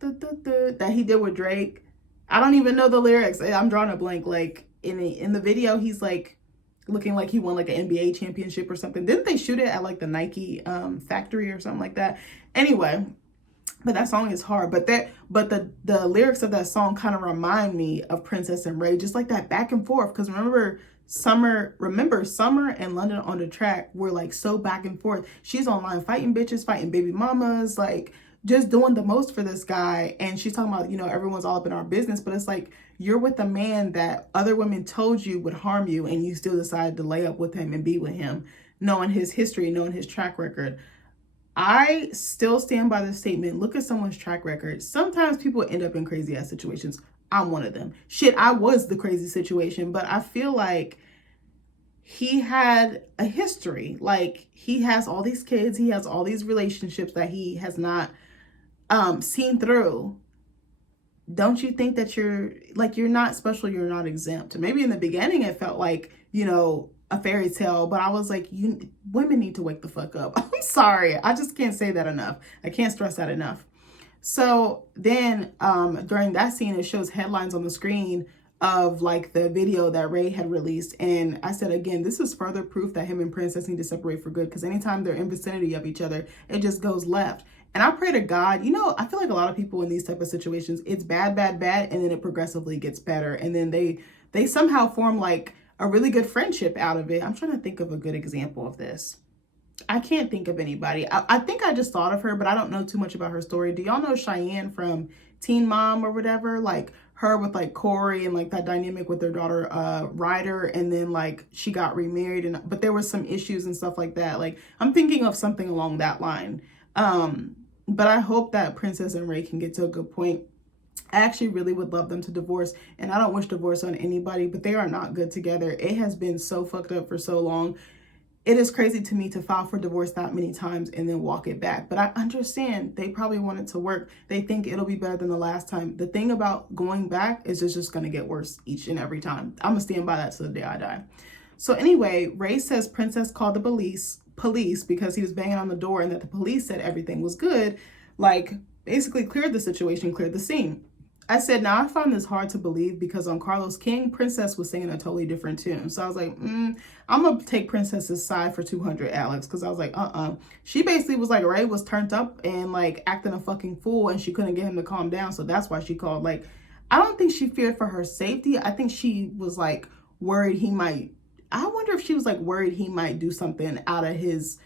That he did with Drake. I don't even know the lyrics. I'm drawing a blank. Like in the video, he's like looking like he won like an NBA championship or something. Didn't they shoot it at like the Nike factory or something like that? Anyway, but that song is hard. But the lyrics of that song kind of remind me of Princess and Ray, just like that back and forth. Because remember Summer and London on the Track were like so back and forth. She's online fighting bitches, fighting baby mamas, like just doing the most for this guy. And she's talking about, you know, everyone's all up in our business, but it's like, you're with a man that other women told you would harm you, and you still decided to lay up with him and be with him, knowing his history, knowing his track record. I still stand by the statement. Look at someone's track record. Sometimes people end up in crazy ass situations. I'm one of them. Shit, I was the crazy situation, but I feel like he had a history. Like, he has all these kids, he has all these relationships that he has not seen through. Don't you think that you're not special, you're not exempt? Maybe in the beginning it felt like, you know, a fairy tale, but I was like, women need to wake the fuck up. I'm sorry. I just can't say that enough. I can't stress that enough. So then during that scene, it shows headlines on the screen of like the video that Ray had released. And I said, again, this is further proof that him and Princess need to separate for good, because anytime they're in vicinity of each other, it just goes left. And I pray to God, you know, I feel like a lot of people in these type of situations, it's bad, bad, bad, and then it progressively gets better. And then they somehow form like a really good friendship out of it. I'm trying to think of a good example of this. I can't think of anybody. I think I just thought of her, but I don't know too much about her story. Do y'all know Cheyenne from Teen Mom or whatever? Like her with like Corey and like that dynamic with their daughter Ryder, and then like she got remarried, but there were some issues and stuff like that. Like I'm thinking of something along that line. But I hope that Princess and Ray can get to a good point. I actually really would love them to divorce, and I don't wish divorce on anybody, but they are not good together. It has been so fucked up for so long. It is crazy to me to file for divorce that many times and then walk it back. But I understand they probably want it to work. They think it'll be better than the last time. The thing about going back is it's just going to get worse each and every time. I'm going to stand by that till the day I die. So anyway, Ray says Princess called the police because he was banging on the door, and that the police said everything was good. Like basically cleared the situation, cleared the scene. I said, now I find this hard to believe because on Carlos King, Princess was singing a totally different tune. So I was like, I'm going to take Princess's side for 200, Alex. Because I was like, She basically was like, Ray was turned up and like acting a fucking fool and she couldn't get him to calm down. So that's why she called. Like, I don't think she feared for her safety. I think she was like worried he might, I wonder if she was like worried he might do something out of his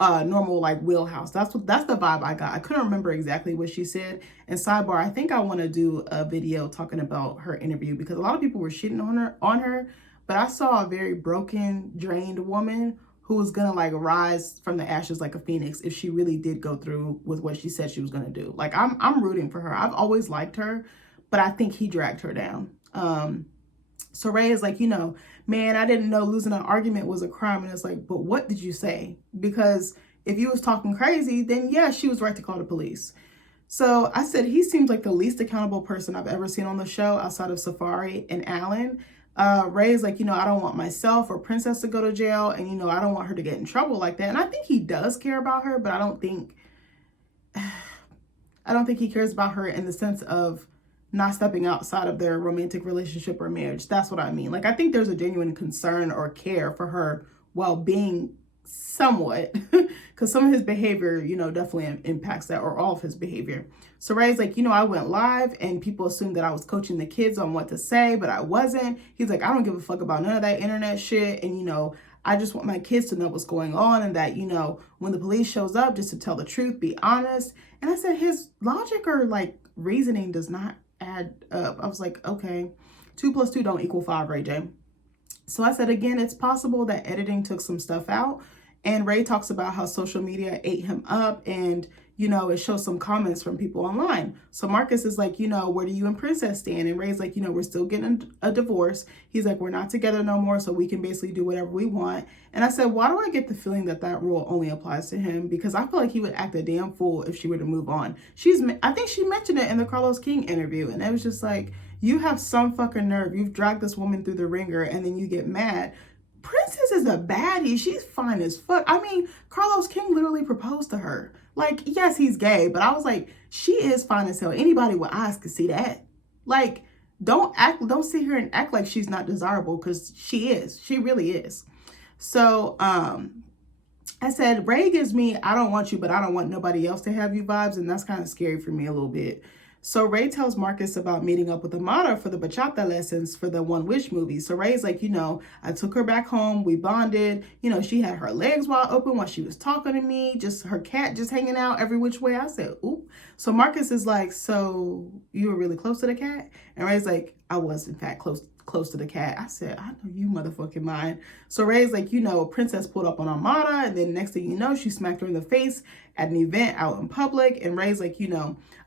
normal like wheelhouse. That's the vibe I got. I couldn't remember exactly what she said. And sidebar, I think I want to do a video talking about her interview because a lot of people were shitting on her, but I saw a very broken, drained woman who was gonna like rise from the ashes like a phoenix if she really did go through with what she said she was gonna do. Like I'm rooting for her. I've always liked her, but I think he dragged her down. So Ray is like, man, I didn't know losing an argument was a crime. And it's like, but what did you say? Because if you was talking crazy, then yeah, she was right to call the police. So I said, he seems like the least accountable person I've ever seen on the show outside of Safari and Alan. Ray's like, I don't want myself or Princess to go to jail. And, I don't want her to get in trouble like that. And I think he does care about her, but I don't think he cares about her in the sense of not stepping outside of their romantic relationship or marriage. That's what I mean. Like, I think there's a genuine concern or care for her well-being somewhat, because some of his behavior, definitely impacts that, or all of his behavior. So Ray's like, I went live and people assumed that I was coaching the kids on what to say, but I wasn't. He's like, I don't give a fuck about none of that internet shit. And, I just want my kids to know what's going on and that, when the police shows up, just to tell the truth, be honest. And I said, his logic or like reasoning does not add up. I was like, okay, 2 + 2 don't equal 5, Ray J. So I said, again, it's possible that editing took some stuff out. And Ray talks about how social media ate him up and, it shows some comments from people online. So Marcus is like, where do you and Princess stand? And Ray's like, we're still getting a divorce. He's like, we're not together no more, so we can basically do whatever we want. And I said, why do I get the feeling that that rule only applies to him? Because I feel like he would act a damn fool if she were to move on. I think she mentioned it in the Carlos King interview. And it was just like, you have some fucking nerve. You've dragged this woman through the ringer and then you get mad. Princess is a baddie. She's fine as fuck. I mean, Carlos King literally proposed to her. Like, yes, he's gay, but I was like, she is fine as hell. Anybody with eyes could see that. Like, don't sit here and act like she's not desirable, because she is. She really is. So, I said, Ray gives me, I don't want you, but I don't want nobody else to have you vibes. And that's kind of scary for me a little bit. So Ray tells Marcus about meeting up with Amara for the bachata lessons for the One Wish movie. So Ray's like, I took her back home. We bonded. She had her legs wide open while she was talking to me. Just her cat just hanging out every which way. I said, ooh. So Marcus is like, so you were really close to the cat? And Ray's like, I was in fact close to the cat. I said, I know you motherfucking lying. So Ray's like, Princess pulled up on Amara, and then next thing you know, she smacked her in the face at an event out in public. And Ray's like,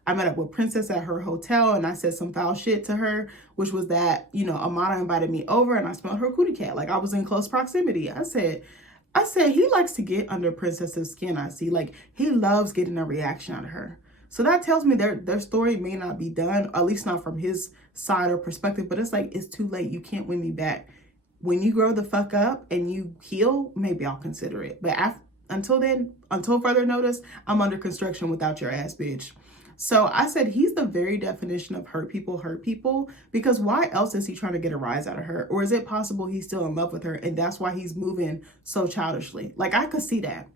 I met up with Princess at her hotel and I said some foul shit to her, which was that, Amara invited me over and I smelled her cootie cat. Like, I was in close proximity. I said, he likes to get under Princess's skin. I see, like, he loves getting a reaction out of her. So that tells me their story may not be done, at least not from his side or perspective, but it's like, it's too late. You can't win me back. When you grow the fuck up and you heal, maybe I'll consider it. But until then, until further notice, I'm under construction without your ass, bitch. So I said, he's the very definition of hurt people, because why else is he trying to get a rise out of her? Or is it possible he's still in love with her and that's why he's moving so childishly? Like, I could see that.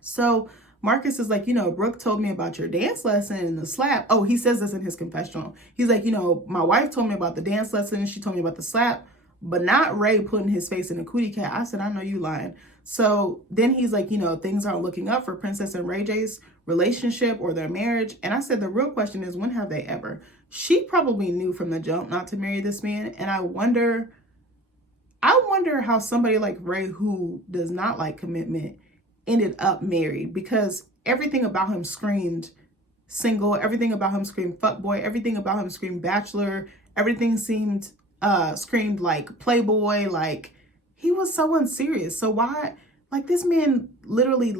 So Marcus is like, Brooke told me about your dance lesson and the slap. Oh, he says this in his confessional. He's like, my wife told me about the dance lesson and she told me about the slap, but not Ray putting his face in a cootie cat. I said, I know you lying. So then he's like, things aren't looking up for Princess and Ray J's relationship or their marriage. And I said, the real question is, when have they ever? She probably knew from the jump not to marry this man. And I wonder how somebody like Ray, who does not like commitment, ended up married, because everything about him screamed single. Everything about him screamed fuckboy. Everything about him screamed bachelor. Everything screamed like playboy. Like, he was so unserious. So why, like, this man literally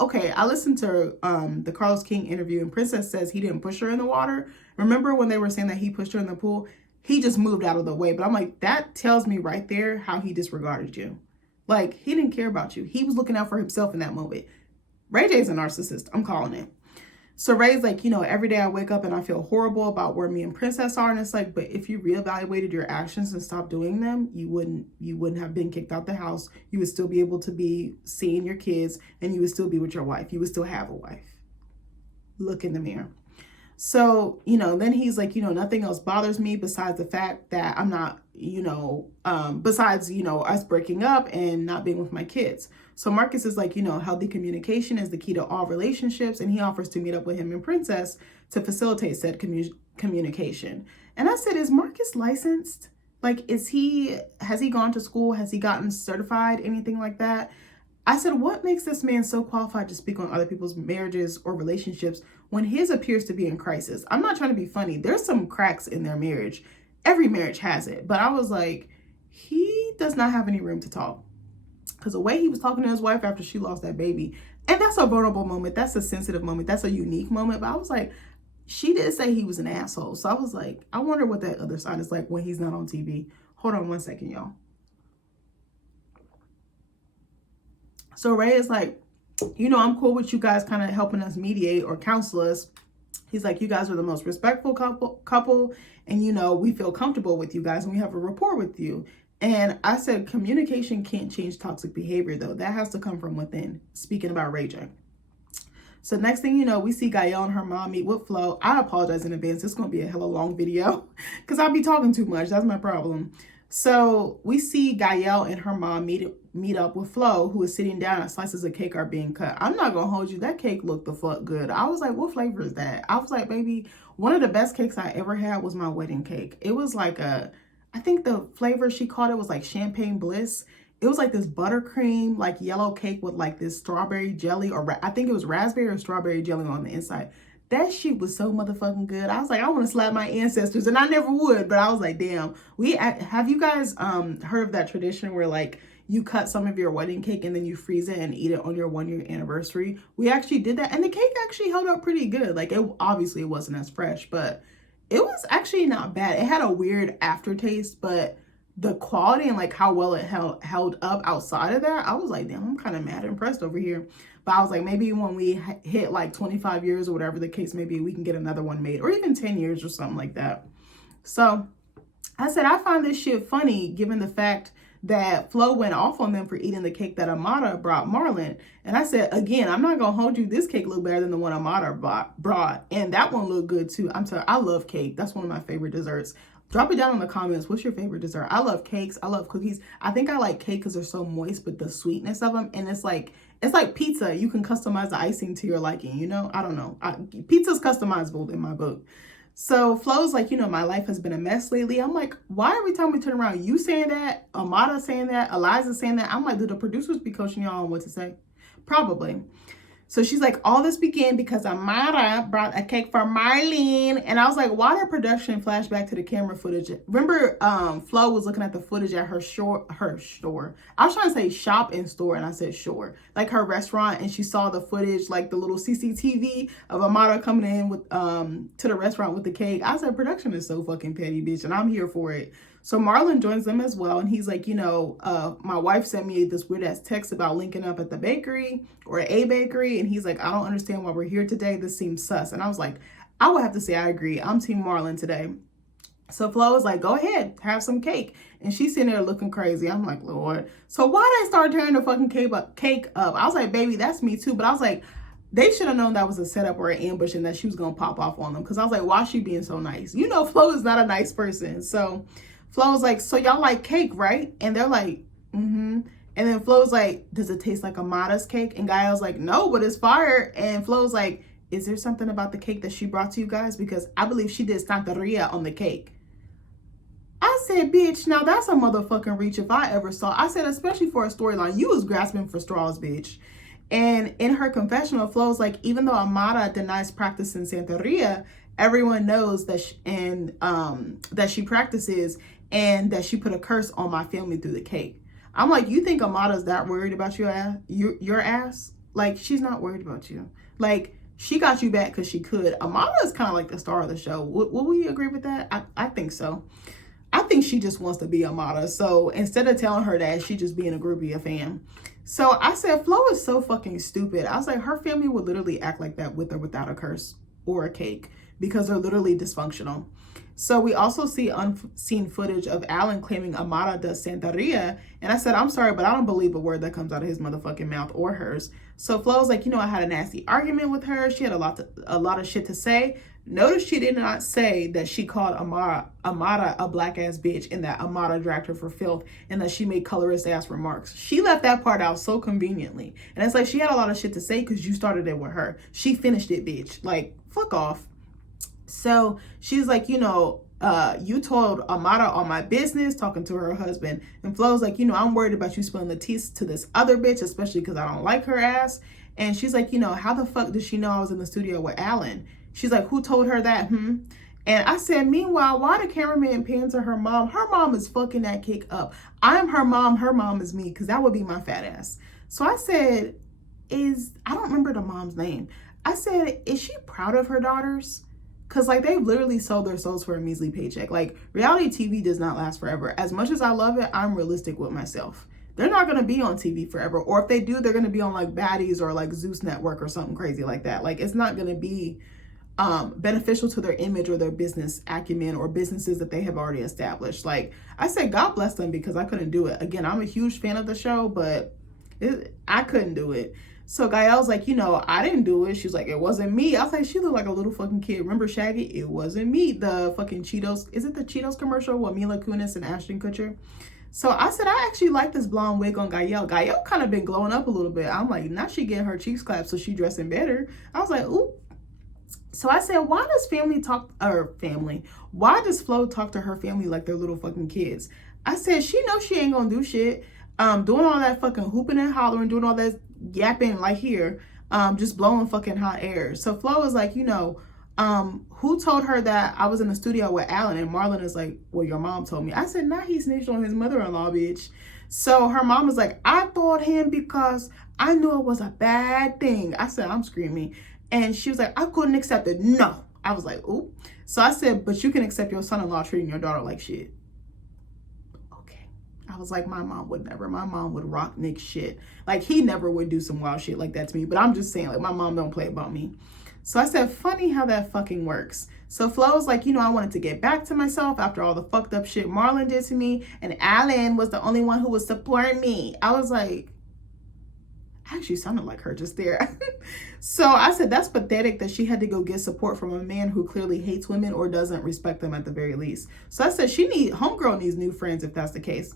okay, I listened to the Carlos King interview and Princess says he didn't push her in the water. Remember when they were saying that he pushed her in the pool? He just moved out of the way. But I'm like, that tells me right there how he disregarded you. Like, he didn't care about you. He was looking out for himself in that moment. Ray J's a narcissist. I'm calling it. So Ray's like, every day I wake up and I feel horrible about where me and Princess are. And it's like, but if you reevaluated your actions and stopped doing them, you wouldn't have been kicked out the house. You would still be able to be seeing your kids, and you would still be with your wife. You would still have a wife. Look in the mirror. So, then he's like, nothing else bothers me besides the fact that I'm not, besides, us breaking up and not being with my kids. So Marcus is like, healthy communication is the key to all relationships. And he offers to meet up with him and Princess to facilitate said communication. And I said, is Marcus licensed? Like, has he gone to school? Has he gotten certified? Anything like that? I said, what makes this man so qualified to speak on other people's marriages or relationships when his appears to be in crisis? I'm not trying to be funny. There's some cracks in their marriage. Every marriage has it. But I was like, he does not have any room to talk. Because the way he was talking to his wife after she lost that baby, and that's a vulnerable moment. That's a sensitive moment. That's a unique moment. But I was like, she did say he was an asshole. So I was like, I wonder what that other side is like when he's not on TV. Hold on one second, y'all. So Ray is like, I'm cool with you guys kind of helping us mediate or counsel us. He's like, you guys are the most respectful couple, and we feel comfortable with you guys, and we have a rapport with you. And I said, communication can't change toxic behavior, though. That has to come from within. Speaking about Ray J. So next thing you know, we see Gael and her mom meet with Flo. I apologize in advance. It's going to be a hella long video because I'll be talking too much. That's my problem. So we see Gael and her mom meet up with Flo, who is sitting down and slices of cake are being cut. I'm not going to hold you. That cake looked the fuck good. I was like, what flavor is that? I was like, baby, one of the best cakes I ever had was my wedding cake. It was like I think the flavor she called it was like champagne bliss. It was like this buttercream, like yellow cake with like this strawberry jelly, or I think it was raspberry or strawberry jelly on the inside. That shit was so motherfucking good. I was like, I want to slap my ancestors, and I never would, but I was like, damn. Have you guys heard of that tradition where like you cut some of your wedding cake and then you freeze it and eat it on your 1-year anniversary? We actually did that, and the cake actually held up pretty good. Like, it wasn't as fresh, but it was actually not bad. It had a weird aftertaste, but the quality and like how well it held up outside of that, I was like, damn, I'm kind of mad impressed over here. But I was like, maybe when we hit like 25 years or whatever the case may be, we can get another one made, or even 10 years or something like that. So I said, I find this shit funny given the fact that Flo went off on them for eating the cake that Amada brought Marlon. And I said, again, I'm not going to hold you. This cake looked better than the one Amada brought. And that one looked good too. I'm sorry. I love cake. That's one of my favorite desserts. Drop it down in the comments. What's your favorite dessert? I love cakes. I love cookies. I think I like cake because they're so moist, but the sweetness of them. And it's like pizza. You can customize the icing to your liking, I don't know. Pizza's customizable in my book. So Flo's like, my life has been a mess lately. I'm like, why every time we turn around, you saying that, Amada saying that, Eliza saying that? I'm like, do the producers be coaching y'all on what to say? Probably. So she's like, all this began because Amada brought a cake for Marlene. And I was like, why did production flash back to the camera footage? Remember, Flo was looking at the footage at her store. I was trying to say shop and store, and I said shore. Like her restaurant, and she saw the footage, like the little CCTV of Amada coming in with to the restaurant with the cake. I said, production is so fucking petty, bitch, and I'm here for it. So Marlon joins them as well. And he's like, my wife sent me this weird ass text about linking up at the bakery or a bakery. And he's like, I don't understand why we're here today. This seems sus. And I was like, I would have to say I agree. I'm Team Marlon today. So Flo was like, go ahead, have some cake. And she's sitting there looking crazy. I'm like, Lord. So why did I start tearing the fucking cake up? I was like, baby, that's me too. But I was like, they should have known that was a setup or an ambush and that she was going to pop off on them. Because I was like, why is she being so nice? Flo is not a nice person. So Flo was like, so y'all like cake, right? And they're like, mm-hmm. And then Flo's like, does it taste like Amada's cake? And Gael's like, no, but it's fire. And Flo's like, is there something about the cake that she brought to you guys? Because I believe she did Santeria on the cake. I said, bitch, now that's a motherfucking reach if I ever saw. I said, especially for a storyline, you was grasping for straws, bitch. And in her confessional, Flo's like, even though Amada denies practicing Santeria, everyone knows that that she practices and that she put a curse on my family through the cake. I'm like, you think Amada's that worried about your ass? Like, she's not worried about you. Like, she got you back because she could. Amada is kind of like the star of the show. Will we agree with that? I think so. I think she just wants to be Amada. So instead of telling her that, she just being a groupie, a fan. So I said, Flo is so fucking stupid. I was like, her family would literally act like that with or without a curse or a cake because they're literally dysfunctional. So we also see unseen footage of Alan claiming Amada does Santeria. And I said, I'm sorry, but I don't believe a word that comes out of his motherfucking mouth or hers. So Flo's like, I had a nasty argument with her. She had a lot of shit to say. Notice she did not say that she called Amada a black ass bitch and that Amada dragged her for filth and that she made colorist ass remarks. She left that part out so conveniently. And it's like she had a lot of shit to say because you started it with her. She finished it, bitch. Like, fuck off. So she's like, you told Amada all my business, talking to her husband. And Flo's like, I'm worried about you spilling the tea to this other bitch, especially because I don't like her ass. And she's like, how the fuck did she know I was in the studio with Alan? She's like, who told her that? And I said, meanwhile, why the cameraman pan to her mom? Her mom is fucking that cake up. I am her mom is me, because that would be my fat ass. So I said, I don't remember the mom's name. I said, is she proud of her daughters? Because, like, they've literally sold their souls for a measly paycheck. Like, reality TV does not last forever. As much as I love it, I'm realistic with myself. They're not going to be on TV forever. Or if they do, they're going to be on, like, Baddies or, like, Zeus Network or something crazy like that. Like, it's not going to be beneficial to their image or their business acumen or businesses that they have already established. Like, I said, God bless them, because I couldn't do it. Again, I'm a huge fan of the show, but I couldn't do it. So Gael's like, I didn't do it. She's like, it wasn't me. I was like, she looked like a little fucking kid. Remember Shaggy? It wasn't me. The fucking Cheetos. Is it the Cheetos commercial with Mila Kunis and Ashton Kutcher? So I said, I actually like this blonde wig on Gael. Gael kind of been glowing up a little bit. I'm like, now she getting her cheeks clapped, so she dressing better. I was like, ooh. So I said, why does why does Flo talk to her family like they're little fucking kids? I said, she knows she ain't gonna do shit. Doing all that fucking hooping and hollering, doing all that yapping like here, just blowing fucking hot air. So Flo is like, who told her that I was in the studio with Alan? And Marlon is like, well, your mom told me. I said, nah, he snitched on his mother-in-law, bitch. So her mom was like, I told him because I knew it was a bad thing. I said, I'm screaming. And she was like, I couldn't accept it. No. I was like, ooh. So I said, but you can accept your son-in-law treating your daughter like shit. Okay. I was like, my mom would never. My mom would rock Nick's shit. Like, he never would do some wild shit like that to me. But I'm just saying, like, my mom don't play about me. So I said, funny how that fucking works. So Flo was like, I wanted to get back to myself after all the fucked up shit Marlon did to me. And Alan was the only one who would support me. I was like, I actually sounded like her just there. So I said, that's pathetic that she had to go get support from a man who clearly hates women or doesn't respect them at the very least. So I said, homegirl needs new friends if that's the case.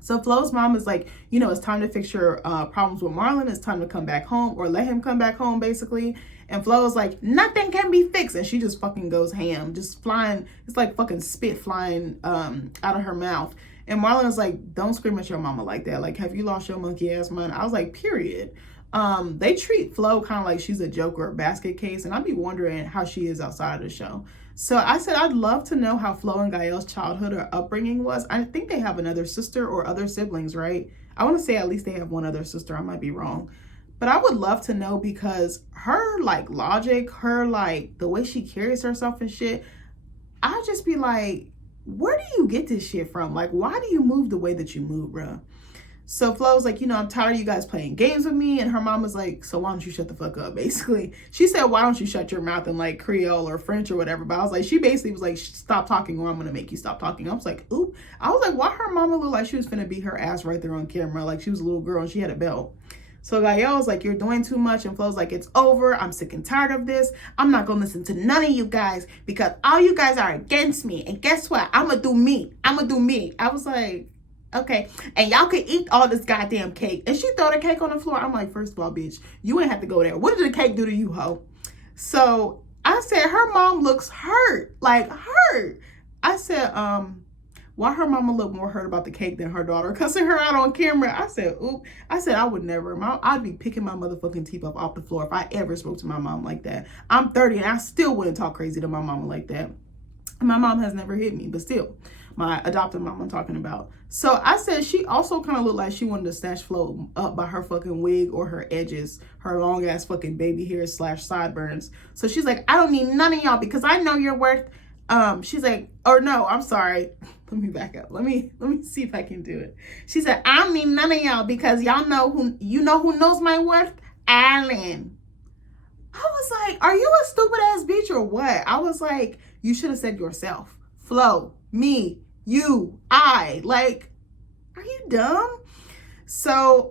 So Flo's mom is like, it's time to fix your problems with Marlon. It's time to come back home, or let him come back home, basically. And Flo is like, nothing can be fixed. And she just fucking goes ham, just flying. It's like fucking spit flying out of her mouth. And Marlon is like, don't scream at your mama like that. Like, have you lost your monkey ass mind? I was like, period. They treat Flo kind of like she's a joke or a basket case. And I'd be wondering how she is outside of the show. So I said, I'd love to know how Flo and Gael's childhood or upbringing was. I think they have another sister or other siblings, right? I want to say at least they have one other sister. I might be wrong. But I would love to know, because her like logic, her like the way she carries herself and shit, I'd just be like, where do you get this shit from? Like, why do you move the way that you move, bruh? So Flo's like, I'm tired of you guys playing games with me. And her mom was like, so why don't you shut the fuck up, basically. She said, why don't you shut your mouth in like Creole or French or whatever. But I was like, she basically was like, stop talking or I'm going to make you stop talking. I was like, oop. I was like, why her mama look like she was finna beat her ass right there on camera? Like she was a little girl and she had a belt. So Gael was like, you're doing too much. And Flo's like, it's over. I'm sick and tired of this. I'm not going to listen to none of you guys because all you guys are against me. And guess what? I'm going to do me. I'm going to do me. I was like, okay. And y'all can eat all this goddamn cake. And she threw the cake on the floor. I'm like, first of all, bitch, you ain't have to go there. What did the cake do to you, ho? So I said, her mom looks hurt. Like, hurt. I said, why her mama look more hurt about the cake than her daughter cussing her out on camera? I said, oop. I said, I would never. I'd be picking my motherfucking teeth up off the floor if I ever spoke to my mom like that. I'm 30 and I still wouldn't talk crazy to my mama like that. My mom has never hit me, but still, my adopted mom I'm talking about. So I said she also kind of looked like she wanted to snatch Flo up by her fucking wig or her edges, her long ass fucking baby hair / sideburns. So she's like, I don't need none of y'all because I know your worth. she's like, or no, I'm sorry. Let me back up. Let me see if I can do it. She said, I don't need none of y'all because y'all know who knows my worth? Alan. I was like, are you a stupid ass bitch or what? I was like, you should have said yourself. Flo, me, you, I. Like, are you dumb? So,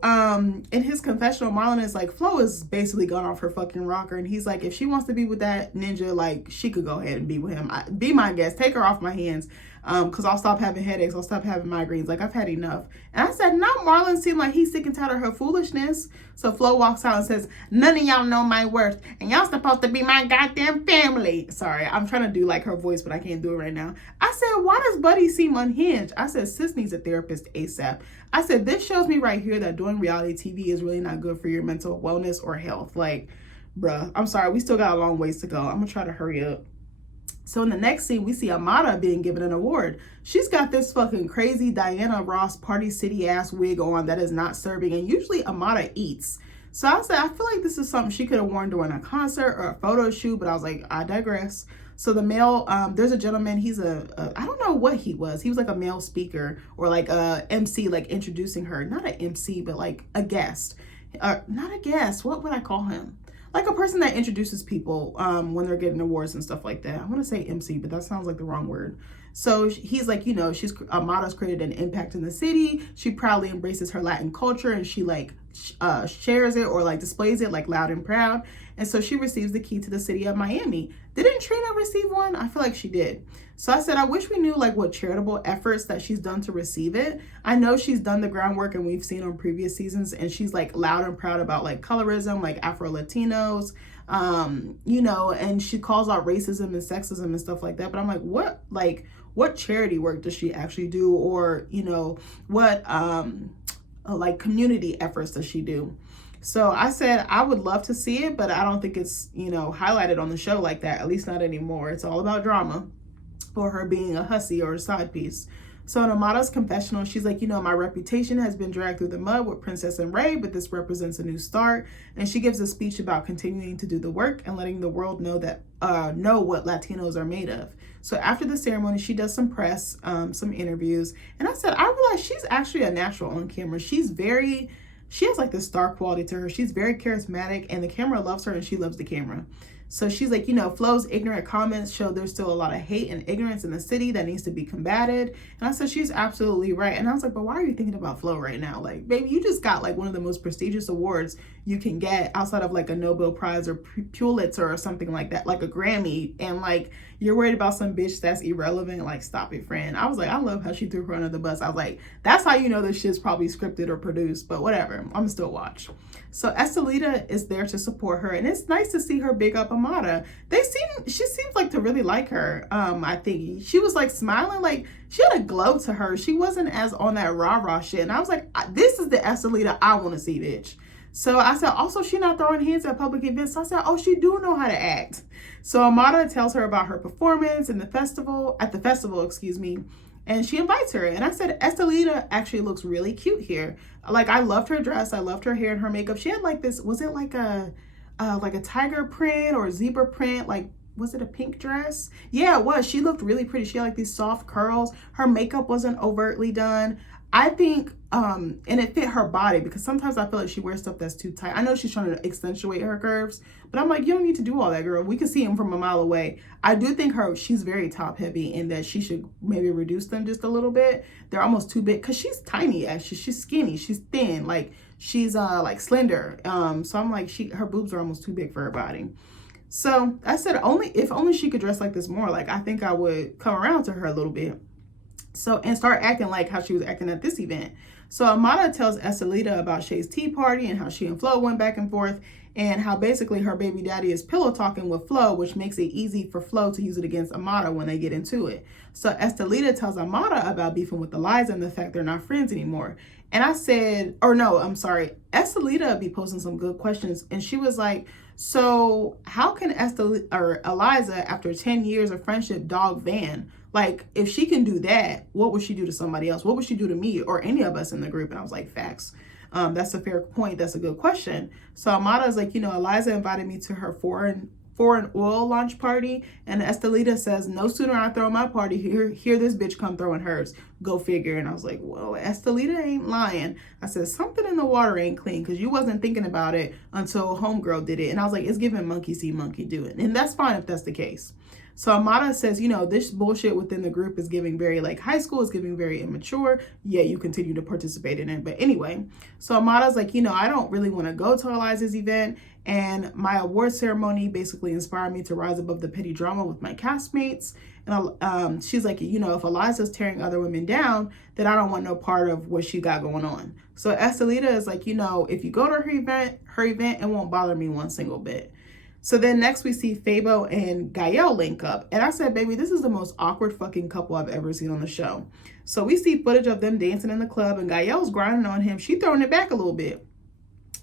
in his confessional, Marlon is like, Flo is basically gone off her fucking rocker. And he's like, if she wants to be with that ninja, like, she could go ahead and be with him. Be my guest. Take her off my hands. Because I'll stop having headaches. I'll stop having migraines. Like, I've had enough. And I said, no, Marlon seemed like he's sick and tired of her foolishness. So Flo walks out and says, none of y'all know my worth. And y'all supposed to be my goddamn family. Sorry, I'm trying to do like her voice, but I can't do it right now. I said, why does Buddy seem unhinged? I said, sis needs a therapist ASAP. I said, this shows me right here that doing reality TV is really not good for your mental wellness or health. Like, bruh, I'm sorry. We still got a long ways to go. I'm going to try to hurry up. So in the next scene, we see Amada being given an award. She's got this fucking crazy Diana Ross Party City ass wig on that is not serving. And usually Amada eats. So I said, I feel like this is something she could have worn during a concert or a photo shoot. But I was like, I digress. So the male, there's a gentleman, he's I don't know what he was. He was like a male speaker or like a MC, like introducing her. Not an MC, but like a guest. Not a guest. What would I call him? Like a person that introduces people when they're getting awards and stuff like that. I want to say MC, but that sounds like the wrong word. So he's like, you know, Amada's created an impact in the city. She proudly embraces her Latin culture and she like shares it or like displays it like loud and proud. And so she receives the key to the city of Miami. Didn't Trina receive one? I feel like she did. So I said, I wish we knew like what charitable efforts that she's done to receive it. I know she's done the groundwork and we've seen on previous seasons and she's like loud and proud about like colorism, like Afro-Latinos, you know, and she calls out racism and sexism and stuff like that. But I'm like, what charity work does she actually do? Or, you know, what like community efforts does she do? So I said, I would love to see it, but I don't think it's, you know, highlighted on the show like that, at least not anymore. It's all about drama or her being a hussy or a side piece. So in Amada's confessional, she's like, you know, my reputation has been dragged through the mud with Princess and Ray, but this represents a new start. And she gives a speech about continuing to do the work and letting the world know that know what Latinos are made of. So after the ceremony, she does some press, some interviews. And I said, I realized she's actually a natural on camera. She has like this star quality to her. She's very charismatic and the camera loves her and she loves the camera. So she's like, you know, Flo's ignorant comments show there's still a lot of hate and ignorance in the city that needs to be combated. And I said, she's absolutely right. And I was like, but why are you thinking about Flo right now? Like, baby, you just got like one of the most prestigious awards you can get outside of like a Nobel Prize or Pulitzer or something like that, like a Grammy. And like, you're worried about some bitch that's irrelevant. Like, stop it, friend. I was like, I love how she threw her under the bus. I was like, that's how you know this shit's probably scripted or produced, but whatever. I'm still watch. So Estelita is there to support her, and it's nice to see her big up Amada. She seems like to really like her. I think she was like smiling, like she had a glow to her. She wasn't as on that rah-rah shit. And I was like, this is the Estelita I want to see, bitch. So I said, also, she not throwing hands at public events. So I said, oh, she do know how to act. So Amada tells her about her performance at the festival, excuse me. And she invites her. And I said, Estelita actually looks really cute here. Like, I loved her dress. I loved her hair and her makeup. She had like this, was it like a tiger print or a zebra print? Like, was it a pink dress? Yeah, it was. She looked really pretty. She had like these soft curls. Her makeup wasn't overtly done. I think, and it fit her body because sometimes I feel like she wears stuff that's too tight. I know she's trying to accentuate her curves, but I'm like, you don't need to do all that, girl. We can see them from a mile away. I do think she's very top heavy and that she should maybe reduce them just a little bit. They're almost too big because she's tiny, actually. She's skinny, she's thin, like she's like slender. So I'm like, her boobs are almost too big for her body. So I said, if only she could dress like this more, like I think I would come around to her a little bit. So, and start acting like how she was acting at this event. So Amada tells Estelita about Shay's tea party and how she and Flo went back and forth and how basically her baby daddy is pillow talking with Flo, which makes it easy for Flo to use it against Amada when they get into it. So Estelita tells Amada about beefing with Eliza and the fact they're not friends anymore. And I said, or no, I'm sorry, Estelita be posting some good questions. And she was like, so how can Eliza, after 10 years of friendship, dog Van? Like, if she can do that, what would she do to somebody else? What would she do to me or any of us in the group? And I was like, facts. That's a fair point. That's a good question. So Amada is like, you know, Eliza invited me to her foreign for an oil launch party, and Estelita says, no sooner I throw my party, here this bitch come throwing hers. Go figure. And I was like, well, Estelita ain't lying. I said, something in the water ain't clean, because you wasn't thinking about it until homegirl did it. And I was like, it's giving monkey see, monkey do it. And that's fine if that's the case. So Amada says, you know, this bullshit within the group is giving very like high school, is giving very immature. Yeah, you continue to participate in it. But anyway, so Amada's like, you know, I don't really want to go to Eliza's event. And my award ceremony basically inspired me to rise above the petty drama with my castmates. And she's like, you know, if Eliza's tearing other women down, then I don't want no part of what she got going on. So Estelita is like, you know, if you go to her event, it won't bother me one single bit. So then next we see Fabo and Gael link up. And I said, baby, this is the most awkward fucking couple I've ever seen on the show. So we see footage of them dancing in the club, and Gael's grinding on him. She throwing it back a little bit.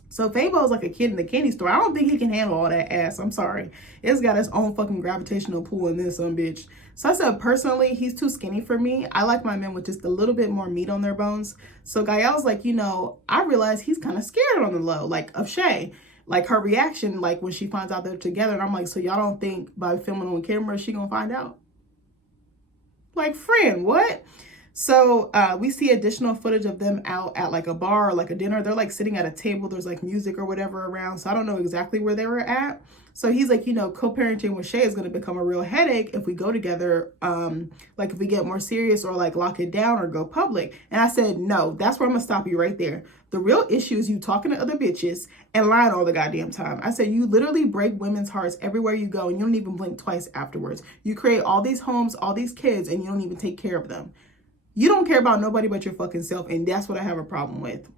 So Fabo's like a kid in the candy store. I don't think he can handle all that ass. I'm sorry. It's got its own fucking gravitational pull in this some bitch. So I said, personally, he's too skinny for me. I like my men with just a little bit more meat on their bones. So Gael's like, you know, I realize he's kind of scared on the low, like of Shay. Like her reaction, like when she finds out they're together. And I'm like, so y'all don't think by filming on camera, she gonna find out? Like, friend, what? So we see additional footage of them out at like a bar or like a dinner. They're like sitting at a table. There's like music or whatever around. So I don't know exactly where they were at. So he's like, you know, co-parenting with Shay is going to become a real headache if we go together, like if we get more serious or like lock it down or go public. And I said, no, that's where I'm going to stop you right there. The real issue is you talking to other bitches and lying all the goddamn time. I said, you literally break women's hearts everywhere you go and you don't even blink twice afterwards. You create all these homes, all these kids, and you don't even take care of them. You don't care about nobody but your fucking self, and that's what I have a problem with.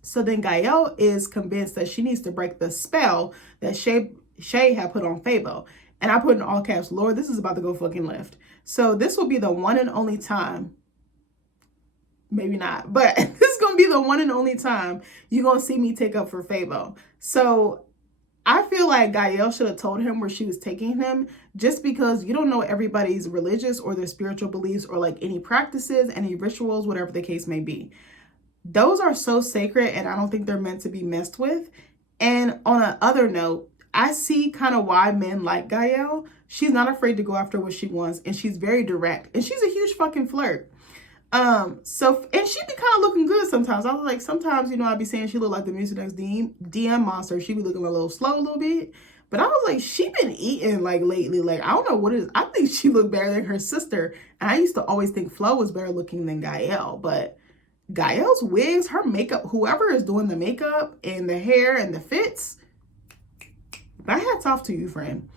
So then Gael is convinced that she needs to break the spell that Shay had put on Fabo. And I put in all caps, Lord, this is about to go fucking left. So this will be the one and only time, maybe not, but this is going to be the one and only time you're going to see me take up for Fabo. So I feel like Gael should have told him where she was taking him, just because you don't know everybody's religious or their spiritual beliefs or like any practices, any rituals, whatever the case may be. Those are so sacred and I don't think they're meant to be messed with. And on another note, I see kind of why men like Gael. She's not afraid to go after what she wants and she's very direct and she's a huge fucking flirt. And she be kind of looking good sometimes. I was like, sometimes, you know, I'd be saying she looked like the Music Next DM monster. She be looking a little slow a little bit. But I was like, she been eating like lately. Like, I don't know what it is. I think she looked better than her sister. And I used to always think Flo was better looking than Gael. But Gael's wigs, her makeup, whoever is doing the makeup and the hair and the fits, my hat's off to you, friend.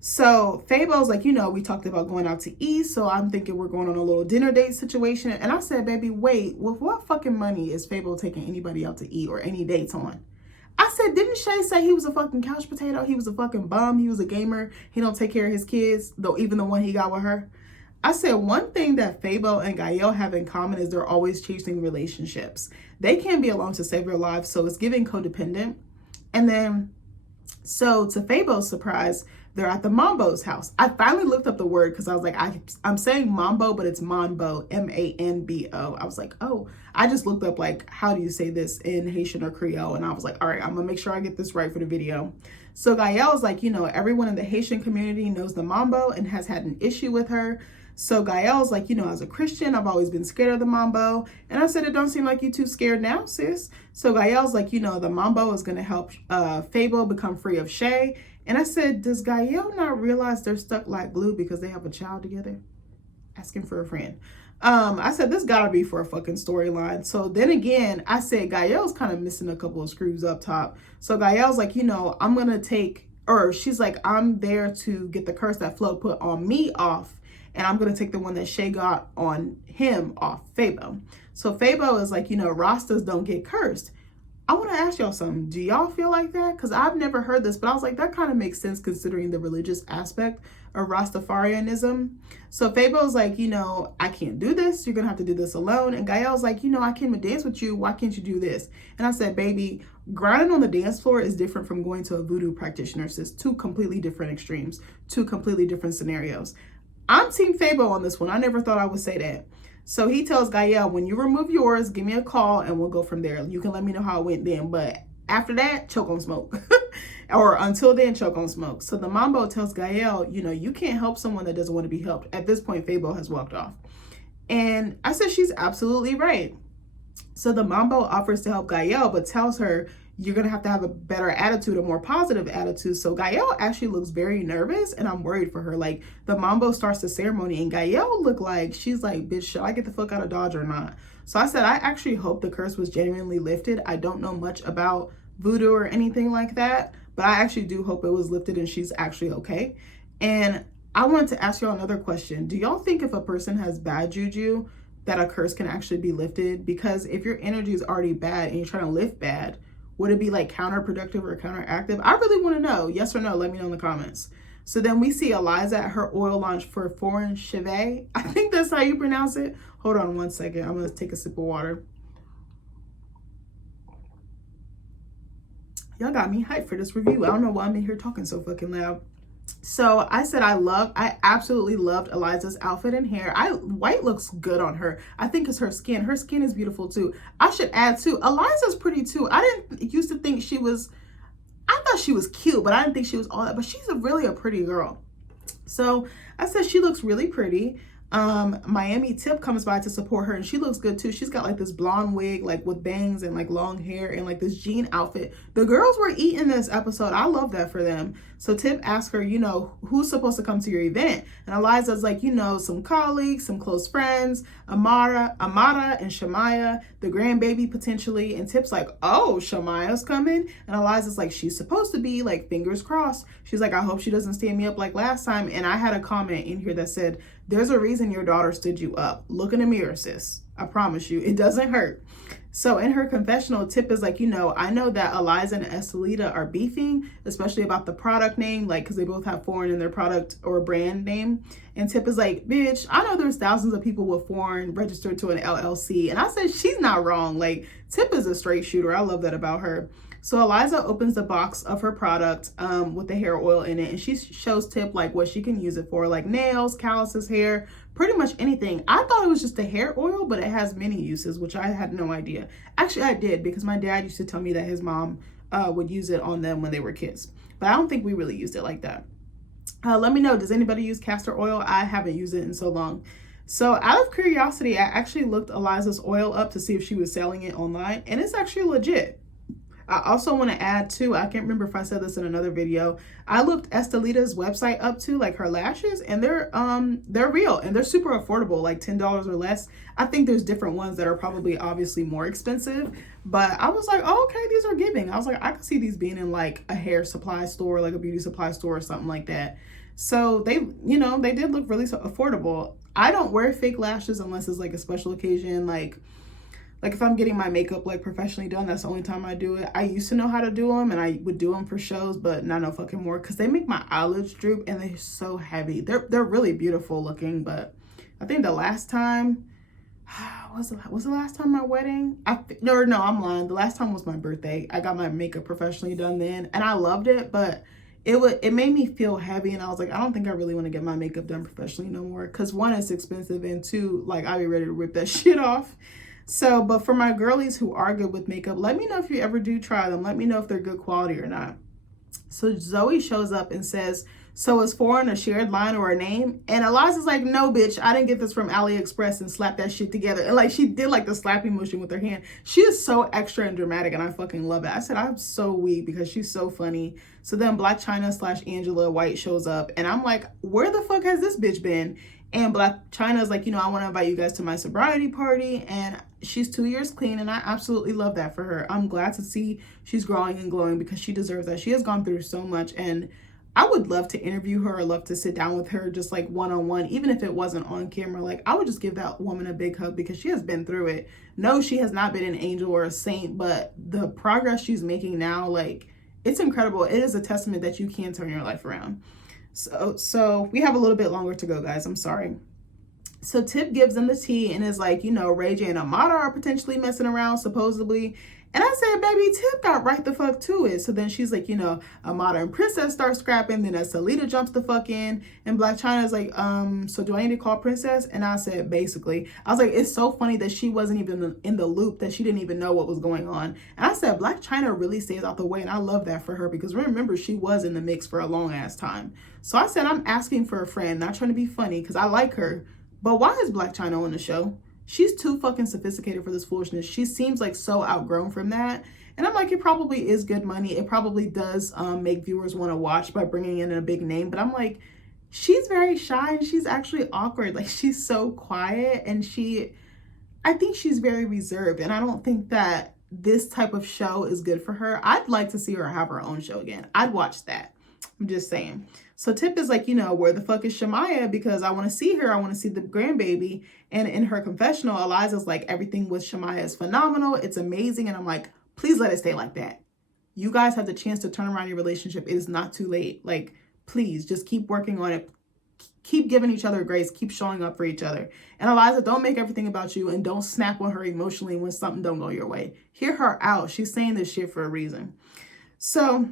So Fabo's like, you know, we talked about going out to eat. So I'm thinking we're going on a little dinner date situation. And I said, baby, wait, with what fucking money is Fabo taking anybody out to eat or any dates on? I said, didn't Shay say he was a fucking couch potato? He was a fucking bum. He was a gamer. He don't take care of his kids, though, even the one he got with her. I said, one thing that Fabo and Gael have in common is they're always chasing relationships. They can't be alone to save their lives. So it's giving codependent. And then, so to Fabo's surprise, they're at the Mambo's house. I finally looked up the word because I was like, I'm saying Mambo, but it's Mambo, M-A-N-B-O. I was like, oh, I just looked up like, how do you say this in Haitian or Creole? And I was like, all right, I'm gonna make sure I get this right for the video. So Gael is like, you know, everyone in the Haitian community knows the Mambo and has had an issue with her. So Gael's like, you know, as a Christian, I've always been scared of the Mambo. And I said, it don't seem like you too scared now, sis. So Gael's like, you know, the Mambo is going to help Fabo become free of Shay. And I said, does Gael not realize they're stuck like glue because they have a child together? Asking for a friend. I said, this gotta be for a fucking storyline. So then again, I said, Gael's kind of missing a couple of screws up top. So Gael's like, you know, I'm going to take, or she's like, I'm there to get the curse that Flo put on me off. And I'm going to take the one that Shay got on him off, Fabo. So Fabo is like, you know, Rastas don't get cursed. I want to ask y'all something. Do y'all feel like that? Because I've never heard this, but I was like, that kind of makes sense considering the religious aspect of Rastafarianism. So Fabo's like, you know, I can't do this. You're going to have to do this alone. And Gael's like, you know, I came to dance with you. Why can't you do this? And I said, baby, grinding on the dance floor is different from going to a voodoo practitioner. Sis, two completely different extremes, two completely different scenarios. I'm Team Fabo on this one. I never thought I would say that. So he tells Gael, when you remove yours, give me a call and we'll go from there. You can let me know how it went then. But after that, choke on smoke. or until then, choke on smoke. So the Mambo tells Gael, you know, you can't help someone that doesn't want to be helped. At this point, Fabo has walked off. And I said, she's absolutely right. So the Mambo offers to help Gael, but tells her, you're going to have a better attitude, a more positive attitude. So Gael actually looks very nervous, and I'm worried for her. Like, the Mambo starts the ceremony, and Gael look like, she's like, bitch, should I get the fuck out of Dodge or not? So I said, I actually hope the curse was genuinely lifted. I don't know much about voodoo or anything like that, but I actually do hope it was lifted and she's actually okay. And I wanted to ask y'all another question. Do y'all think if a person has bad juju, that a curse can actually be lifted? Because if your energy is already bad and you're trying to lift bad, would it be like counterproductive or counteractive? I really want to know. Yes or no? Let me know in the comments. So then we see Eliza at her oil launch for Foreign Chevet. I think that's how you pronounce it. Hold on one second. I'm going to take a sip of water. Y'all got me hyped for this review. I don't know why I'm in here talking so fucking loud. So I said I absolutely loved Eliza's outfit and hair. White looks good on her. I think it's her skin. Her skin is beautiful too. I should add too, Eliza's pretty too. I didn't used to think she was, I thought she was cute, but I didn't think she was all that, but she's really a pretty girl. So I said she looks really pretty. Miami Tip comes by to support her, and she looks good too. She's got like this blonde wig, like with bangs and like long hair, and like this jean outfit. The girls were eating this episode. I love that for them. So Tip asks her, you know, who's supposed to come to your event? And Eliza's like, you know, some colleagues, some close friends, Amara and Shamaya, the grandbaby potentially. And Tip's like, oh, Shamaya's coming? And Eliza's like, she's supposed to be, like, fingers crossed. She's like, I hope she doesn't stand me up like last time. And I had a comment in here that said, there's a reason your daughter stood you up. Look in the mirror, sis. I promise you, it doesn't hurt. So in her confessional, Tip is like, you know, I know that Eliza and Estelita are beefing, especially about the product name, like, because they both have foreign in their product or brand name. And Tip is like, bitch, I know there's thousands of people with foreign registered to an LLC. And I said, she's not wrong. Like, Tip is a straight shooter. I love that about her. So Eliza opens the box of her product with the hair oil in it, and she shows Tip like what she can use it for, like nails, calluses, hair, pretty much anything. I thought it was just a hair oil, but it has many uses, which I had no idea. Actually, I did, because my dad used to tell me that his mom would use it on them when they were kids, but I don't think we really used it like that. Let me know, does anybody use castor oil? I haven't used it in so long. So out of curiosity, I actually looked Eliza's oil up to see if she was selling it online, and it's actually legit. I also want to add too, I can't remember if I said this in another video, I looked Estelita's website up too, like her lashes, and they're real and they're super affordable, like $10 or less. I think there's different ones that are probably obviously more expensive, but I was like, oh, okay, these are giving. I was like, I could see these being in like a hair supply store, like a beauty supply store or something like that. So they, you know, they did look really affordable. I don't wear fake lashes unless it's like a special occasion, like if I'm getting my makeup like professionally done, that's the only time I do it. I used to know how to do them, and I would do them for shows, but not no fucking more, because they make my eyelids droop and they're so heavy. They're really beautiful looking, but I think the last time was the last time my wedding? No, I'm lying. The last time was my birthday. I got my makeup professionally done then, and I loved it, but it made me feel heavy, and I was like, I don't think I really want to get my makeup done professionally no more, because one, it's expensive, and two, like, I'll be ready to rip that shit off. So, but for my girlies who are good with makeup, let me know if you ever do try them. Let me know if they're good quality or not. So Zoe shows up and says, so is foreign a shared line or a name? And Eliza's like, no, bitch, I didn't get this from AliExpress, and slap that shit together. And like, she did like the slapping motion with her hand. She is so extra and dramatic, and I fucking love it. I said, I'm so weak because she's so funny. So then Blac Chyna / Angela White shows up, and I'm like, where the fuck has this bitch been? And Blac Chyna is like, you know, I want to invite you guys to my sobriety party. And she's 2 years clean, and I absolutely love that for her. I'm glad to see she's growing and glowing, because she deserves that. She has gone through so much, and I would love to interview her, or love to sit down with her just like one-on-one, even if it wasn't on camera. Like, I would just give that woman a big hug, because she has been through it. No, she has not been an angel or a saint, but the progress she's making now, like, it's incredible. It is a testament that you can turn your life around. So we have a little bit longer to go, guys. I'm sorry. So Tip gives them the tea and is like, you know, Ray J and Amada are potentially messing around, supposedly. And I said, baby, Tip got right the fuck to it. So then she's like, you know, Amada and Princess start scrapping. Then as Salida jumps the fuck in, and Blac Chyna's like, so do I need to call Princess? And I said, basically. I was like, it's so funny that she wasn't even in the loop, that she didn't even know what was going on. And I said, Blac Chyna really stays out the way. And I love that for her, because remember, she was in the mix for a long ass time. So I said, I'm asking for a friend, not trying to be funny, because I like her. But why is Blac Chyna on the show? She's too fucking sophisticated for this foolishness. She seems like so outgrown from that. And I'm like, it probably is good money. It probably does make viewers want to watch by bringing in a big name. But I'm like, she's very shy and she's actually awkward. Like, she's so quiet, and I think she's very reserved. And I don't think that this type of show is good for her. I'd like to see her have her own show again. I'd watch that. I'm just saying. So Tip is like, you know, where the fuck is Shamaya? Because I want to see her. I want to see the grandbaby. And in her confessional, Eliza's like, everything with Shamaya is phenomenal. It's amazing. And I'm like, please let it stay like that. You guys have the chance to turn around your relationship. It is not too late. Like, please just keep working on it. Keep giving each other grace. Keep showing up for each other. And Eliza, don't make everything about you, and don't snap on her emotionally when something don't go your way. Hear her out. She's saying this shit for a reason. So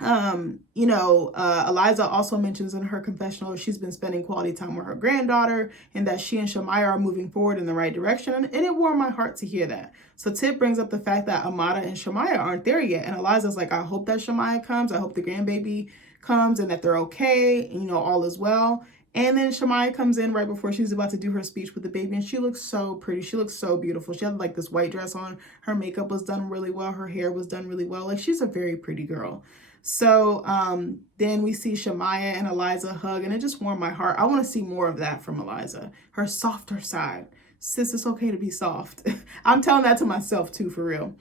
Eliza also mentions in her confessional she's been spending quality time with her granddaughter, and that she and Shamaya are moving forward in the right direction, and it warmed my heart to hear that. So Tip brings up the fact that Amada and Shamaya aren't there yet, and Eliza's like, I hope that Shamaya comes, I hope the grandbaby comes, and that they're okay, and, you know, all is well. And then Shamaya comes in right before she's about to do her speech with the baby, and she looks so pretty. She looks so beautiful. She had like this white dress on. Her makeup was done really well. Her hair was done really well. Like, she's a very pretty girl. So then we see Shamaya and Eliza hug, and it just warmed my heart. I want to see more of that from Eliza. Her softer side. Sis, it's okay to be soft. I'm telling that to myself too, for real.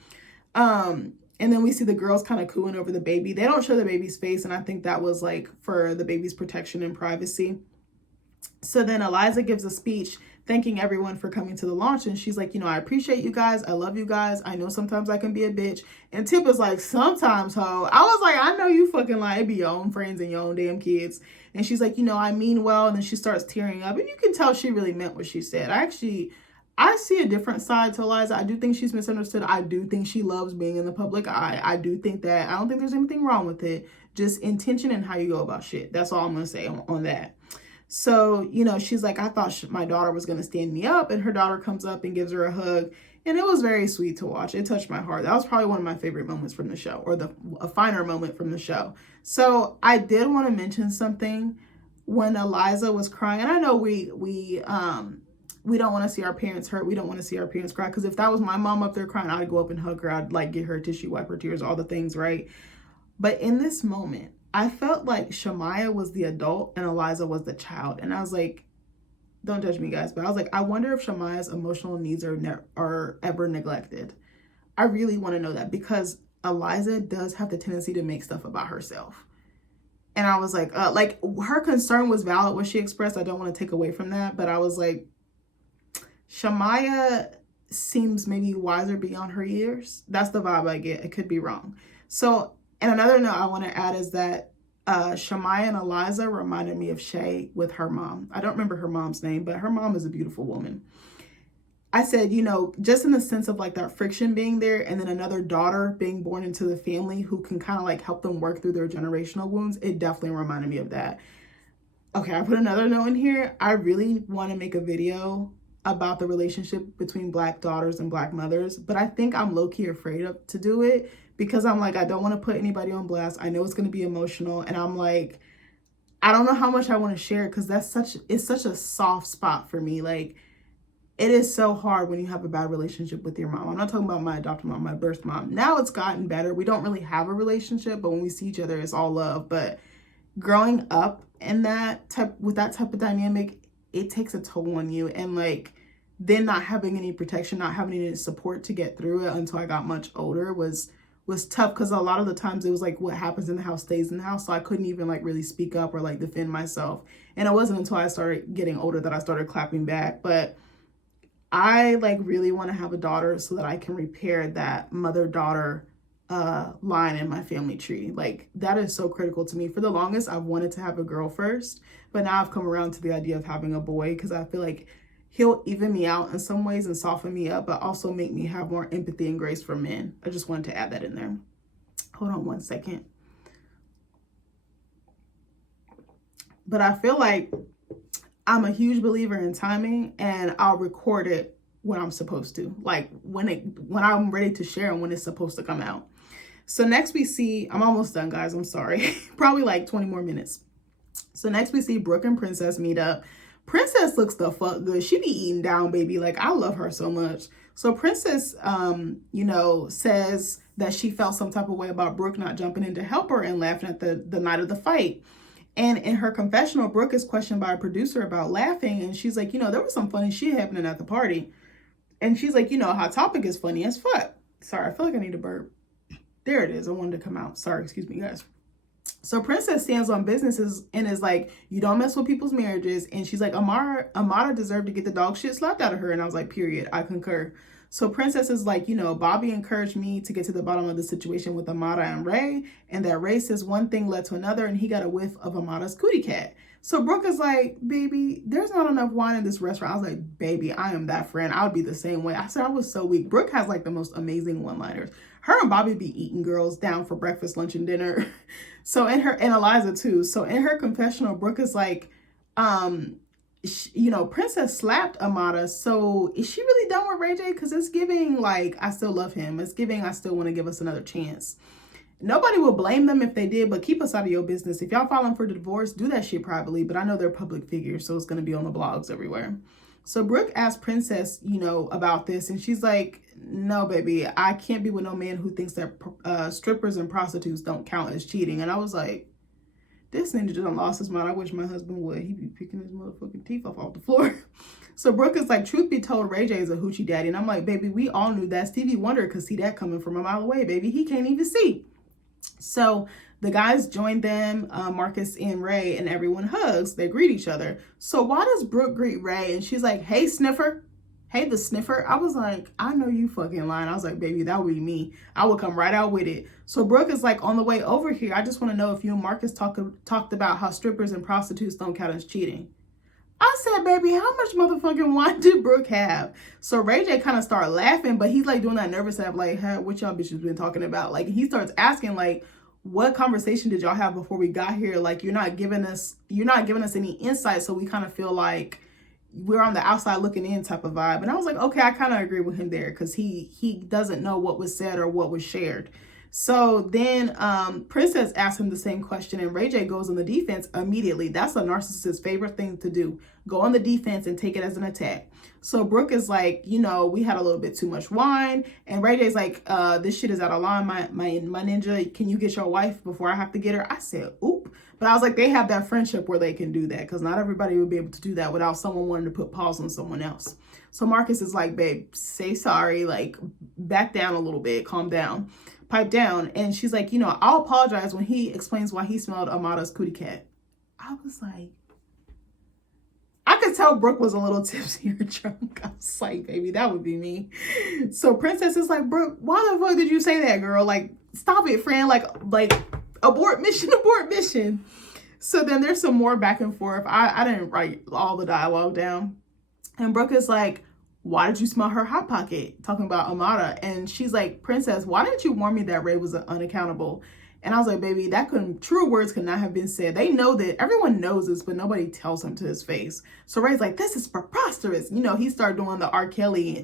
And then we see the girls kind of cooing over the baby. They don't show the baby's face, and I think that was like for the baby's protection and privacy. So then Eliza gives a speech thanking everyone for coming to the launch. And she's like, you know, I appreciate you guys. I love you guys. I know sometimes I can be a bitch. And Tip is like, sometimes, ho. I was like, I know you fucking lie. It be your own friends and your own damn kids. And she's like, you know, I mean well. And then she starts tearing up. And you can tell she really meant what she said. I see a different side to Eliza. I do think she's misunderstood. I do think she loves being in the public eye. I do think that. I don't think there's anything wrong with it. Just intention and how you go about shit. That's all I'm going to say on that. So, you know, she's like, I thought my daughter was going to stand me up, and her daughter comes up and gives her a hug. And it was very sweet to watch. It touched my heart. That was probably one of my favorite moments from the show, or a finer moment from the show. So I did want to mention something when Eliza was crying. And I know we don't want to see our parents hurt. We don't want to see our parents cry. Because if that was my mom up there crying, I'd go up and hug her. I'd like get her a tissue, wipe her tears, all the things, right? But in this moment, I felt like Shamaya was the adult and Eliza was the child. And I was like, don't judge me, guys, but I was like, I wonder if Shamaya's emotional needs are ever neglected. I really want to know that, because Eliza does have the tendency to make stuff about herself. And I was like her concern was valid, what she expressed. I don't want to take away from that, but I was like, Shamaya seems maybe wiser beyond her years. That's the vibe I get. It could be wrong. So, and another note I want to add is that Shamaya and Eliza reminded me of Shay with her mom. I don't remember her mom's name, but her mom is a beautiful woman. I said, you know, just in the sense of like that friction being there, and then another daughter being born into the family who can kind of like help them work through their generational wounds. It definitely reminded me of that. Okay, I put another note in here. I really want to make a video about the relationship between Black daughters and Black mothers, but I think I'm low-key afraid to do it, because I'm like, I don't want to put anybody on blast. I know it's going to be emotional, and I'm like, I don't know how much I want to share, because it's such a soft spot for me. Like, it is so hard when you have a bad relationship with your mom. I'm not talking about my adopted mom, my birth mom. Now it's gotten better. We don't really have a relationship, but when we see each other, it's all love. But growing up in with that type of dynamic, it takes a toll on you. And like, then not having any protection, not having any support to get through it until I got much older was tough, because a lot of the times it was like, what happens in the house stays in the house. So I couldn't even like really speak up or like defend myself. And it wasn't until I started getting older that I started clapping back. But I like really want to have a daughter so that I can repair that mother-daughter line in my family tree. Like, that is so critical to me. For the longest, I've wanted to have a girl first, but now I've come around to the idea of having a boy, because I feel like he'll even me out in some ways and soften me up, but also make me have more empathy and grace for men. I just wanted to add that in there. Hold on one second. But I feel like I'm a huge believer in timing, and I'll record it when I'm supposed to, like when I'm ready to share and when it's supposed to come out. So next we see, I'm almost done, guys. I'm sorry. Probably like 20 more minutes. So next we see Brooke and Princess meet up. Princess looks the fuck good. She be eating down, baby. Like, I love her so much. So Princess, you know, says that she felt some type of way about Brooke not jumping in to help her and laughing at the night of the fight. And in her confessional, Brooke is questioned by a producer about laughing. And she's like, you know, there was some funny shit happening at the party. And she's like, you know, Hot Topic is funny as fuck. Sorry, I feel like I need a burp. There it is. I wanted to come out. Sorry, excuse me, guys. So Princess stands on businesses and is like, you don't mess with people's marriages. And she's like, Amara deserved to get the dog shit slapped out of her. And I was like, period. I concur. So Princess is like, you know, Bobby encouraged me to get to the bottom of the situation with Amara and Ray. And that Ray says one thing led to another and he got a whiff of Amara's cootie cat. So Brooke is like, baby, there's not enough wine in this restaurant. I was like, baby, I am that friend. I would be the same way. I said I was so weak. Brooke has like the most amazing one-liners. Her and Bobby be eating girls down for breakfast, lunch, and dinner. So and Eliza too. So in her confessional, Brooke is like, you know, Princess slapped Amara. So is she really done with Ray J? Because it's giving like, I still love him. It's giving, I still want to give us another chance. Nobody will blame them if they did, but keep us out of your business. If y'all filing for divorce, do that shit privately. But I know they're public figures, so it's going to be on the blogs everywhere. So Brooke asked Princess, you know, about this. And she's like, no, baby, I can't be with no man who thinks that strippers and prostitutes don't count as cheating. And I was like, this ninja just lost his mind. I wish my husband would. He'd be picking his motherfucking teeth off the floor. So Brooke is like, truth be told, Ray J is a hoochie daddy. And I'm like, baby, we all knew that. Stevie Wonder could see that coming from a mile away, baby. He can't even see. So the guys join them, Marcus and Ray, and everyone hugs. They greet each other. So why does Brooke greet Ray? And she's like, hey, sniffer. Hey, the sniffer. I was like, I know you fucking lying. I was like, baby, that would be me. I would come right out with it. So Brooke is like, on the way over here, I just want to know if you and Marcus talked about how strippers and prostitutes don't count as cheating. I said, baby, how much motherfucking wine did Brooke have? So Ray J kind of started laughing, but he's like doing that nervous laugh, like, hey, what y'all bitches been talking about? Like, he starts asking, like, what conversation did y'all have before we got here? Like, you're not giving us any insight, so we kind of feel like we're on the outside looking in type of vibe. And I was like, okay, I kind of agree with him there, because he doesn't know what was said or what was shared. So then Princess asked him the same question, and Ray J goes on the defense immediately. That's a narcissist's favorite thing to do. Go on the defense and take it as an attack. So Brooke is like, you know, we had a little bit too much wine. And Ray J's like, this shit is out of line. My ninja, can you get your wife before I have to get her? I said, oop. But I was like, they have that friendship where they can do that, because not everybody would be able to do that without someone wanting to put pause on someone else. So Marcus is like, babe, say sorry, like back down a little bit, calm down. Pipe down. And she's like, you know, I'll apologize when he explains why he smelled Amada's cootie cat. I was like, I could tell Brooke was a little tipsy or drunk. I was like, baby, that would be me. So Princess is like, Brooke, why the fuck did you say that, girl? Like, stop it, friend. Like abort mission. So then there's some more back and forth. I didn't write all the dialogue down. And Brooke is like, why did you smell her Hot Pocket? Talking about Amara. And she's like, Princess, why didn't you warn me that Ray was unaccountable? And I was like, baby, true words could not have been said. They know that, everyone knows this, but nobody tells him to his face. So Ray's like, this is preposterous. You know, he started doing the R. Kelly,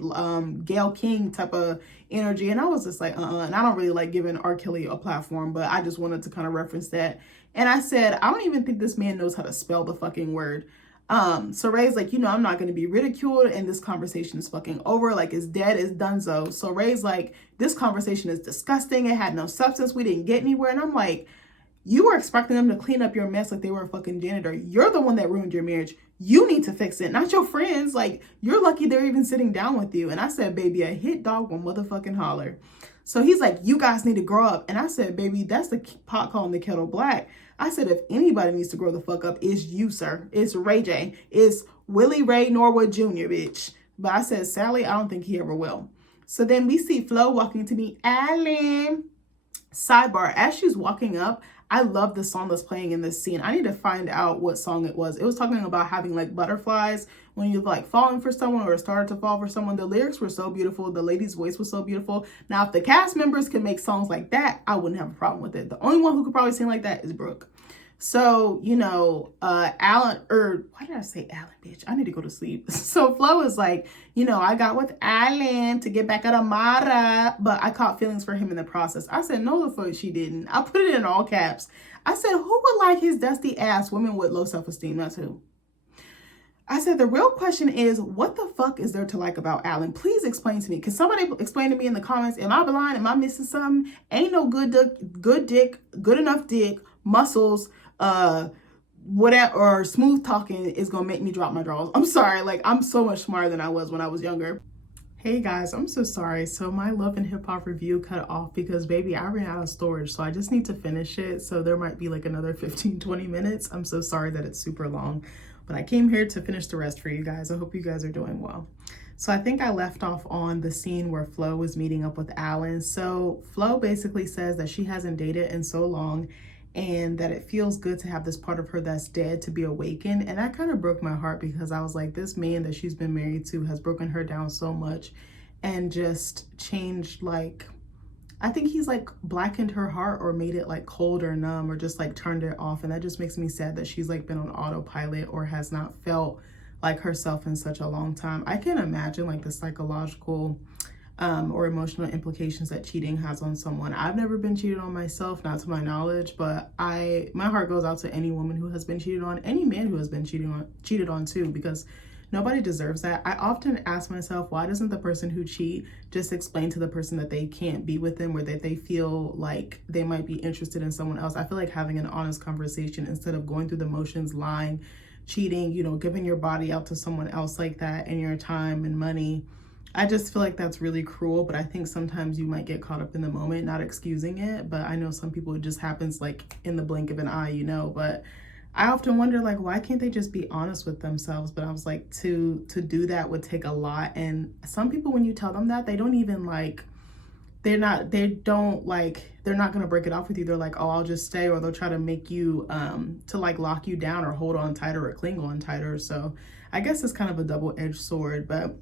Gayle King type of energy. And I was just like, And I don't really like giving R. Kelly a platform, but I just wanted to kind of reference that. And I said, I don't even think this man knows how to spell the fucking word. So Ray's like, you know, I'm not going to be ridiculed, and this conversation is fucking over. Like, it's dead, it's donezo. So Ray's like, this conversation is disgusting. It had no substance. We didn't get anywhere. And I'm like, you were expecting them to clean up your mess like they were a fucking janitor. You're the one that ruined your marriage. You need to fix it, not your friends. Like, you're lucky they're even sitting down with you. And I said, baby, a hit dog will motherfucking holler. So he's like, you guys need to grow up. And I said, baby, that's the pot calling the kettle black. I said, if anybody needs to grow the fuck up, it's you, sir. It's Ray J. It's Willie Ray Norwood Jr., bitch. But I said, Sally, I don't think he ever will. So then we see Flo walking to meet Alan. Sidebar, as she's walking up, I love the song that's playing in this scene. I need to find out what song it was. It was talking about having like butterflies when you've like fallen for someone or started to fall for someone. The lyrics were so beautiful. The lady's voice was so beautiful. Now, if the cast members can make songs like that, I wouldn't have a problem with it. The only one who could probably sing like that is Brooke. So, you know, Alan, or why did I say Alan, bitch? I need to go to sleep. So Flo is like, you know, I got with Alan to get back at Amara, but I caught feelings for him in the process. I said, no, the fuck she didn't. I put it in all caps. I said, who would like his dusty ass? Women with low self-esteem. That's who. I said, the real question is, what the fuck is there to like about Alan? Please explain to me. Can somebody explain to me in the comments? Am I blind? Am I missing something? Ain't no good dick, good enough dick, muscles, whatever, or smooth talking is gonna make me drop my drawers. I'm sorry, like I'm so much smarter than I was when I was younger. Hey guys, I'm so sorry. So my Love and Hip Hop review cut off because baby, I ran out of storage. So I just need to finish it. So there might be like another 15-20 minutes. I'm so sorry that it's super long, but I came here to finish the rest for you guys. I hope you guys are doing well. So I think I left off on the scene where Flo was meeting up with Alan. So Flo basically says that she hasn't dated in so long and that it feels good to have this part of her that's dead to be awakened. And that kind of broke my heart because I was like, this man that she's been married to has broken her down so much and just changed, like, I think he's like blackened her heart or made it like cold or numb or just like turned it off. And that just makes me sad that she's like been on autopilot or has not felt like herself in such a long time. I can't imagine like the psychological or emotional implications that cheating has on someone. I've never been cheated on myself, not to my knowledge, but my heart goes out to any woman who has been cheated on, any man who has been cheated on too, because nobody deserves that. I often ask myself, why doesn't the person who cheat just explain to the person that they can't be with them or that they feel like they might be interested in someone else? I feel like having an honest conversation instead of going through the motions, lying, cheating, you know, giving your body out to someone else like that and your time and money. I just feel like that's really cruel, but I think sometimes you might get caught up in the moment, not excusing it. But I know some people, it just happens like in the blink of an eye, you know, but I often wonder, like, why can't they just be honest with themselves? But I was like, to do that would take a lot. And some people, when you tell them that, they don't even like, they're not going to break it off with you. They're like, oh, I'll just stay, or they'll try to make you to like lock you down or hold on tighter or cling on tighter. So I guess it's kind of a double-edged sword. But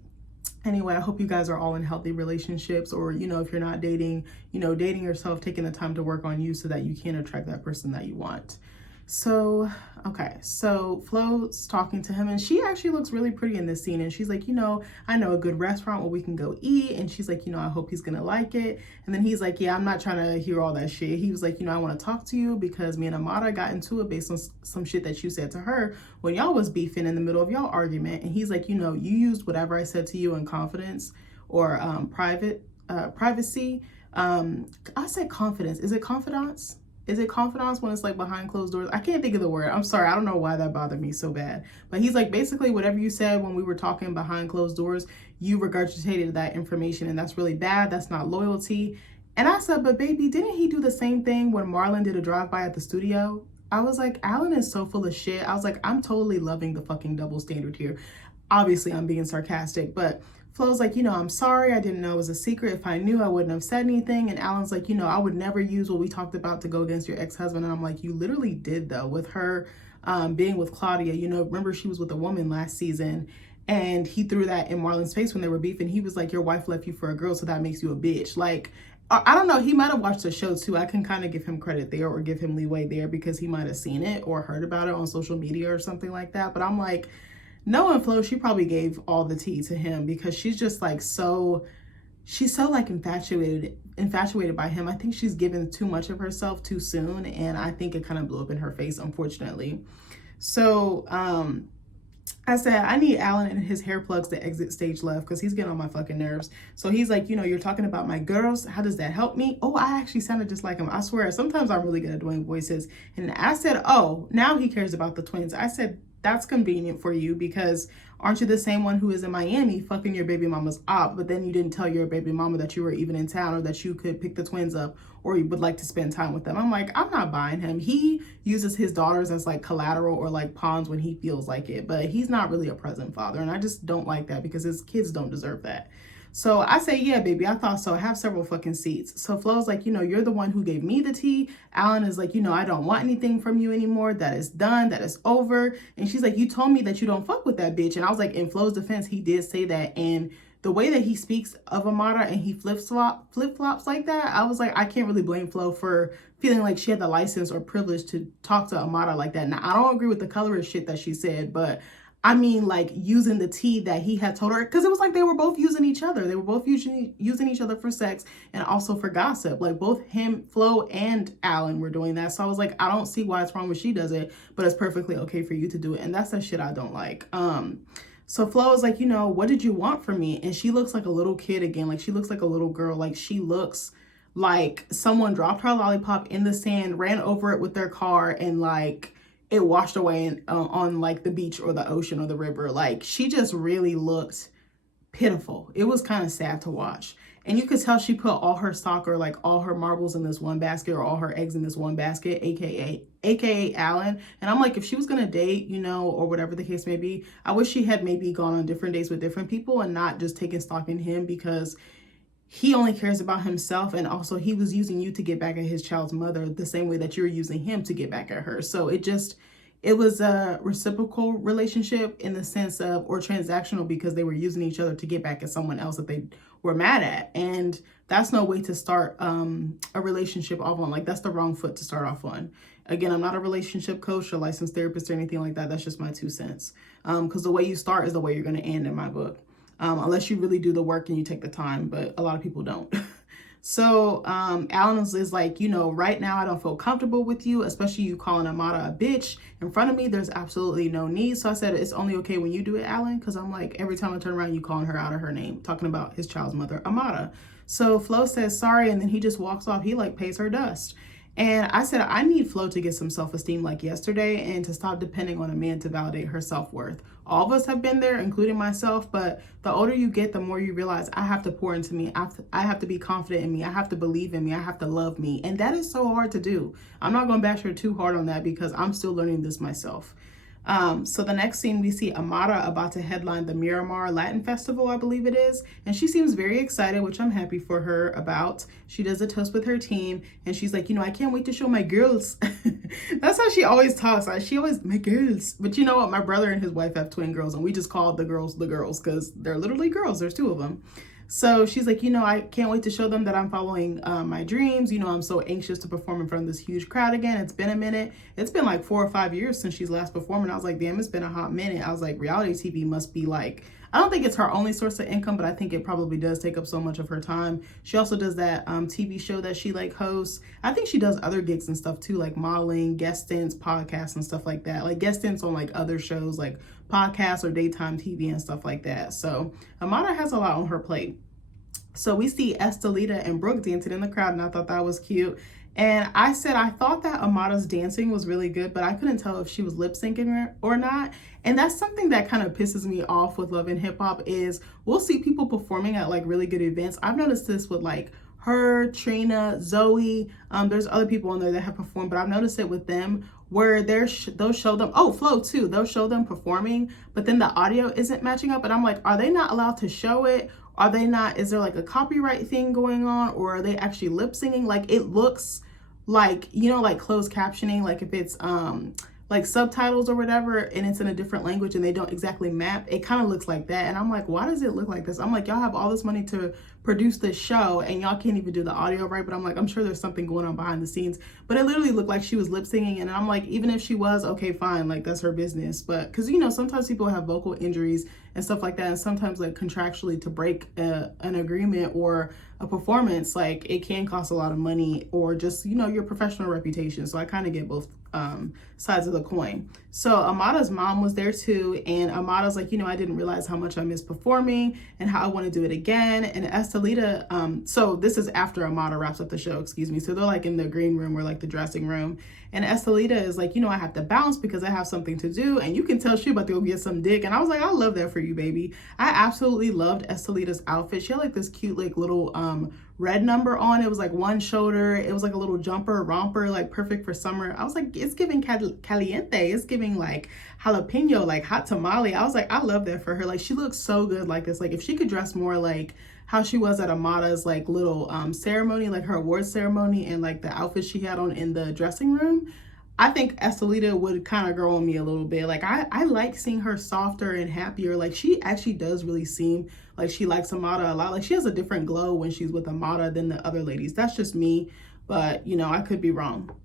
anyway, I hope you guys are all in healthy relationships, or, you know, if you're not dating, you know, dating yourself, taking the time to work on you so that you can attract that person that you want. So, okay, so Flo's talking to him and she actually looks really pretty in this scene. And she's like, you know, I know a good restaurant where we can go eat. And she's like, you know, I hope he's gonna like it. And then he's like, yeah, I'm not trying to hear all that shit. He was like, you know, I want to talk to you because me and Amara got into it based on some shit that you said to her when y'all was beefing in the middle of y'all argument. And he's like, you know, you used whatever I said to you in confidence or privacy. I said confidence. Is it confidence? Is it confidence when it's like behind closed doors? I can't think of the word. I'm sorry. I don't know why that bothered me so bad. But he's like, basically whatever you said when we were talking behind closed doors, you regurgitated that information and that's really bad. That's not loyalty. And I said, but baby, didn't he do the same thing when Marlon did a drive-by at the studio? I was like, Alan is so full of shit. I was like, I'm totally loving the fucking double standard here. Obviously, I'm being sarcastic, but Flo's like, you know, I'm sorry. I didn't know it was a secret. If I knew, I wouldn't have said anything. And Alan's like, you know, I would never use what we talked about to go against your ex-husband. And I'm like, you literally did, though, with her being with Claudia. You know, remember she was with a woman last season and he threw that in Marlon's face when they were beefing. He was like, your wife left you for a girl, so that makes you a bitch. Like, I don't know. He might have watched the show, too. I can kind of give him credit there or give him leeway there because he might have seen it or heard about it on social media or something like that. But I'm like, knowing Flo, she probably gave all the tea to him because she's just like she's so like infatuated by him. I think she's given too much of herself too soon, and I think it kind of blew up in her face, unfortunately. So I said, I need Alan and his hair plugs to exit stage left because he's getting on my fucking nerves. So he's like, you know, you're talking about my girls. How does that help me? Oh, I actually sounded just like him. I swear, sometimes I'm really good at doing voices. And I said, oh, now he cares about the twins. I said, that's convenient for you because aren't you the same one who is in Miami fucking your baby mama's op, but then you didn't tell your baby mama that you were even in town or that you could pick the twins up or you would like to spend time with them. I'm like, I'm not buying him. He uses his daughters as like collateral or like pawns when he feels like it, but he's not really a present father. And I just don't like that because his kids don't deserve that. So I say, yeah, baby, I thought so. I have several fucking seats. So Flo's like, you're the one who gave me the tea. Alan is like, I don't want anything from you anymore. That is done. That is over. And she's like, you told me that you don't fuck with that bitch. And I was like, in Flo's defense, he did say that. And the way that he speaks of Amara and he flip-flops like that, I was like, I can't really blame Flo for feeling like she had the license or privilege to talk to Amara like that. Now, I don't agree with the colorist shit that she said, but I mean, like, using the tea that he had told her, because it was like they were both using each other. They were both using each other for sex and also for gossip. Like, both him, Flo, and Alan were doing that. So I was like, I don't see why it's wrong when she does it, but it's perfectly okay for you to do it. And that's the shit I don't like. So Flo is like, what did you want from me? And she looks like a little kid again. Like, she looks like a little girl. Like, she looks like someone dropped her lollipop in the sand, ran over it with their car, and like it washed away on like the beach or the ocean or the river. Like, she just really looked pitiful. It was kind of sad to watch. And you could tell she put all her stock or like all her marbles in this one basket or all her eggs in this one basket, aka Alan. And I'm like, if she was gonna date, or whatever the case may be, I wish she had maybe gone on different dates with different people and not just taking stock in him, because he only cares about himself. And also he was using you to get back at his child's mother the same way that you're using him to get back at her. So it was a reciprocal relationship in the sense of, or transactional, because they were using each other to get back at someone else that they were mad at. And that's no way to start a relationship off on. Like, that's the wrong foot to start off on. Again, I'm not a relationship coach or licensed therapist or anything like that. That's just my 2 cents. Because the way you start is the way you're going to end in my book. Unless you really do the work and you take the time, but a lot of people don't. So Alan is like, right now I don't feel comfortable with you, especially you calling Amara a bitch in front of me. There's absolutely no need. So I said, it's only okay when you do it, Alan, because I'm like, every time I turn around, you calling her out of her name, talking about his child's mother, Amara. So Flo says sorry, and then he just walks off. He like pays her dust. And I said, I need Flo to get some self-esteem like yesterday and to stop depending on a man to validate her self-worth. All of us have been there, including myself, but the older you get, the more you realize I have to pour into me. I have to be confident in me. I have to believe in me. I have to love me. And that is so hard to do. I'm not going to bash her too hard on that because I'm still learning this myself. So the next scene, we see Amara about to headline the Miramar Latin Festival, I believe it is. And she seems very excited, which I'm happy for her about. She does a toast with her team and she's like, I can't wait to show my girls. That's how she always talks. She always, my girls. But you know what? My brother and his wife have twin girls and we just call the girls because they're literally girls. There's 2 of them. So she's like, I can't wait to show them that I'm following my dreams. I'm so anxious to perform in front of this huge crowd again. It's been a minute. It's been like 4 or 5 years since she's last performed. And I was like, damn, it's been a hot minute. I was like, reality TV must be like, I don't think it's her only source of income, but I think it probably does take up so much of her time. She also does that TV show that she like hosts. I think she does other gigs and stuff too, like modeling, guest stints, podcasts and stuff like that. Like guest stints on like other shows like podcasts or daytime TV and stuff like that. So Amara has a lot on her plate. So we see Estelita and Brooke dancing in the crowd, and I thought that was cute. And I said I thought that Amara's dancing was really good, but I couldn't tell if she was lip syncing or not. And that's something that kind of pisses me off with Love and Hip Hop is we'll see people performing at like really good events. I've noticed this with like her, Trina, Zoe. There's other people on there that have performed, but I've noticed it with them where they'll show them, Flo too, they'll show them performing, but then the audio isn't matching up. And I'm like, are they not allowed to show it? Are they not, is there like a copyright thing going on, or are they actually lip singing? Like it looks like, like closed captioning, like if it's like subtitles or whatever and it's in a different language and they don't exactly map, it kind of looks like that. And I'm like, why does it look like this? I'm like, y'all have all this money to produce this show and y'all can't even do the audio right. But I'm like, I'm sure there's something going on behind the scenes, but it literally looked like she was lip singing. And I'm like, even if she was, okay, fine, like that's her business. But because sometimes people have vocal injuries and stuff like that, and sometimes like contractually to break an agreement or a performance, like it can cost a lot of money or just your professional reputation. So I kind of get both sides of the coin. So Amada's mom was there too, and Amada's like, I didn't realize how much I miss performing and how I want to do it again. And Estelita, so this is after Amada wraps up the show, excuse me. So they're like in the green room or like the dressing room, and Estelita is like, I have to bounce because I have something to do. And you can tell she about to go get some dick. And I was like, I love that for you, baby. I absolutely loved Estelita's outfit. She had like this cute like little red number on. It was like one shoulder. It was like a little jumper, romper, like perfect for summer. I was like, it's giving caliente. It's giving like jalapeno, like hot tamale. I was like, I love that for her. Like she looks so good like this. Like if she could dress more like how she was at Amada's like little ceremony, like her award ceremony, and like the outfit she had on in the dressing room. I think Estelita would kind of grow on me a little bit. Like I like seeing her softer and happier. Like she actually does really seem like she likes Amada a lot. Like she has a different glow when she's with Amada than the other ladies. That's just me, but you know, I could be wrong.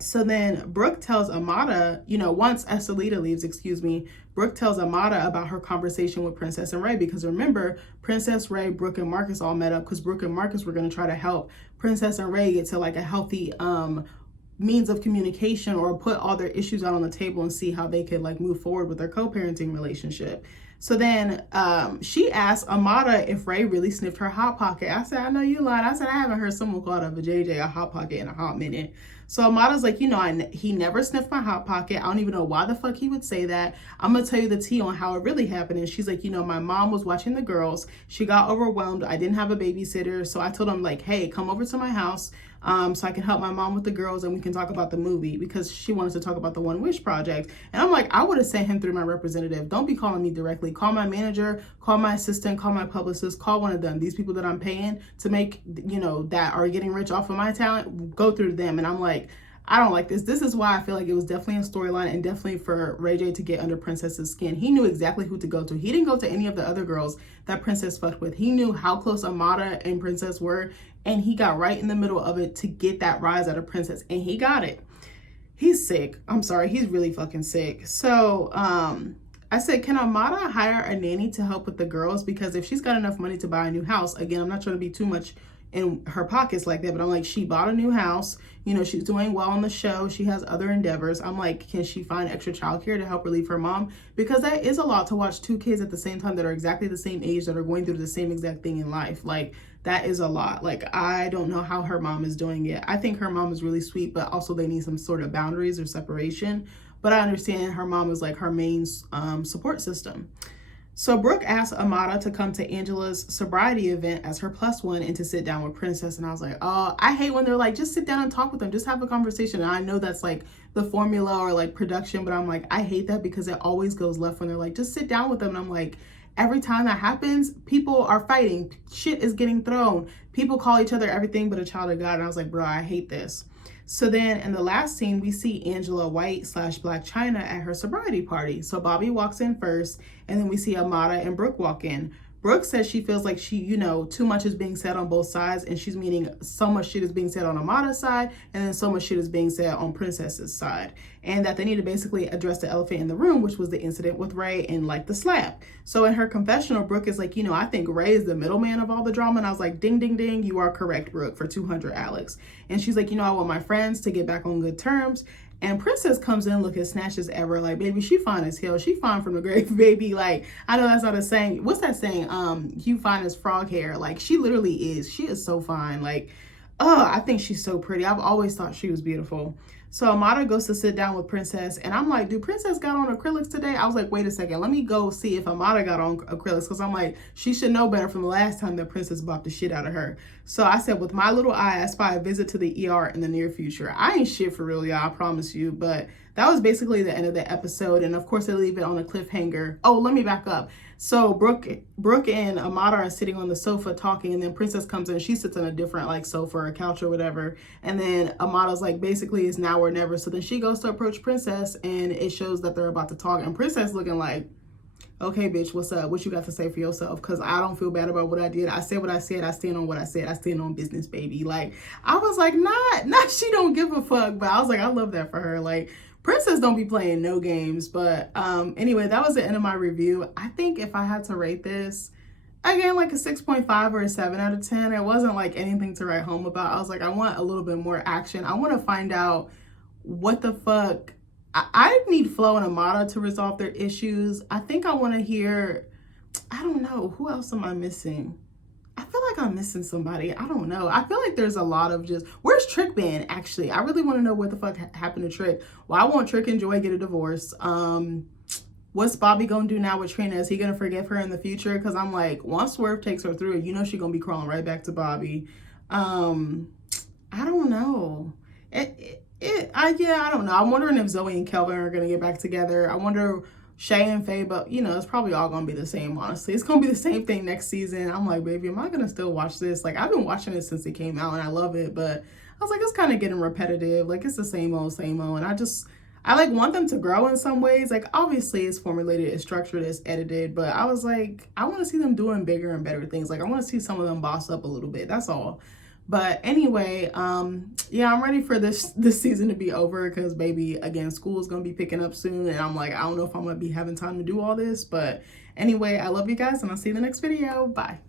So then Brooke tells Amada, you know, once Estelita leaves, Brooke tells Amada about her conversation with Princess and Ray, because remember, Princess, Ray, Brooke, and Marcus all met up because Brooke and Marcus were going to try to help Princess and Ray get to like a healthy means of communication, or put all their issues out on the table and see how they could like move forward with their co-parenting relationship. So then she asked Amada if Ray really sniffed her Hot Pocket. I said, I know you lied. I said, I haven't heard someone call a JJ a Hot Pocket in a hot minute. So Amada's like, you know, he never sniffed my Hot Pocket. I don't even know why the fuck he would say that. I'm going to tell you the tea on how it really happened. And she's like, you know, my mom was watching the girls. She got overwhelmed. I didn't have a babysitter. So I told him like, hey, come over to my house so I can help my mom with the girls and we can talk about the movie, because she wanted to talk about the One Wish project. And I'm like, I would have sent him through my representative. Don't be calling me directly. Call my manager, call my assistant, call my publicist, call one of them. These people that I'm paying to make, you know, that are getting rich off of my talent, go through them. And I'm like, I don't like this. This is why I feel like it was definitely a storyline, and definitely for Ray J to get under Princess's skin. He knew exactly who to go to. He didn't go to any of the other girls that Princess fucked with. He knew how close Amada and Princess were, and he got right in the middle of it to get that rise out of Princess, and he got it. He's sick. I'm sorry. He's really fucking sick. So, I said, can Amada hire a nanny to help with the girls? Because if she's got enough money to buy a new house, again, I'm not trying to be too much in her pockets like that, but I'm like, she bought a new house, you know, she's doing well on the show, she has other endeavors. I'm like, can she find extra childcare to help relieve her mom? Because that is a lot to watch two kids at the same time that are exactly the same age, that are going through the same exact thing in life. Like, that is a lot. Like, I don't know how her mom is doing it. I think her mom is really sweet, but also they need some sort of boundaries or separation. But I understand her mom is like her main support system. So Brooke asked Amada to come to Angela's sobriety event as her plus one and to sit down with Princess. And I was like, oh, I hate when they're like, just sit down and talk with them. Just have a conversation. And I know that's like the formula or like production, but I'm like, I hate that because it always goes left when they're like, just sit down with them. And I'm like, every time that happens, people are fighting. Shit is getting thrown. People call each other everything but a child of God. And I was like, bro, I hate this. So then in the last scene, we see Angela White / Blac Chyna at her sobriety party. So Bobby walks in first, and then we see Amada and Brooke walk in. Brooke says she feels like she, you know, too much is being said on both sides, and she's meaning so much shit is being said on Amada's side, and then so much shit is being said on Princess's side, and that they need to basically address the elephant in the room, which was the incident with Ray and like the slap. So in her confessional, Brooke is like, you know, I think Ray is the middleman of all the drama, and I was like, ding, ding, ding, you are correct, Brooke, for 200, Alex. And she's like, you know, I want my friends to get back on good terms. And Princess comes in looking snatches ever, like, baby, she fine as hell. She fine from the grave, baby. Like, I know that's not a saying. What's that saying? You fine as frog hair. Like, she literally is. She is so fine. Like, I think she's so pretty. I've always thought she was beautiful. So Amada goes to sit down with Princess, and I'm like, dude, Princess got on acrylics today? I was like, wait a second, let me go see if Amada got on acrylics, because I'm like, she should know better from the last time that Princess bopped the shit out of her. So I said, with my little eye, I spy a visit to the ER in the near future. I ain't shit for real, y'all, I promise you, but that was basically the end of the episode, and of course they leave it on a cliffhanger. Oh, let me back up. So Brooke and Amada are sitting on the sofa talking, and then Princess comes in. She sits on a different like sofa or couch or whatever, and then Amada's like, basically it's now or never. So then she goes to approach Princess, and it shows that they're about to talk, and Princess looking like, okay, bitch, what's up? What you got to say for yourself? Because I don't feel bad about what I did. I said what I said. I stand on what I said. I stand on business, baby. Like, I was like, not she don't give a fuck, but I was like, I love that for her. Like, Princess don't be playing no games. But anyway, that was the end of my review. I think if I had to rate this, again, like a 6.5 or a 7 out of 10. It wasn't like anything to write home about. I was like, I want a little bit more action. I want to find out what the fuck. I need Flo and Amada to resolve their issues. I think I want to hear, I don't know, who else am I missing? I feel like I'm missing somebody. I don't know. I feel like there's a lot of just, where's Trick been, actually? I really want to know what the fuck happened to Trick. Why won't Trick and Joy get a divorce? What's Bobby gonna do now with Trina? Is he gonna forgive her in the future? Because I'm like, once Swerve takes her through it, you know she's gonna be crawling right back to Bobby. I don't know. I don't know. I'm wondering if Zoe and Kelvin are gonna get back together. I wonder, Shay and Faye, but you know, it's probably all gonna be the same, honestly. It's gonna be the same thing next season. I'm like, baby, am I gonna still watch this? Like, I've been watching it since it came out and I love it, but I was like, it's kind of getting repetitive. Like, it's the same old, same old. And I like want them to grow in some ways. Like, obviously it's formulated, it's structured, it's edited, but I was like, I want to see them doing bigger and better things. Like, I want to see some of them boss up a little bit. That's all. But anyway, yeah, I'm ready for this season to be over because, baby, again, school is going to be picking up soon. And I'm like, I don't know if I'm going to be having time to do all this. But anyway, I love you guys and I'll see you in the next video. Bye.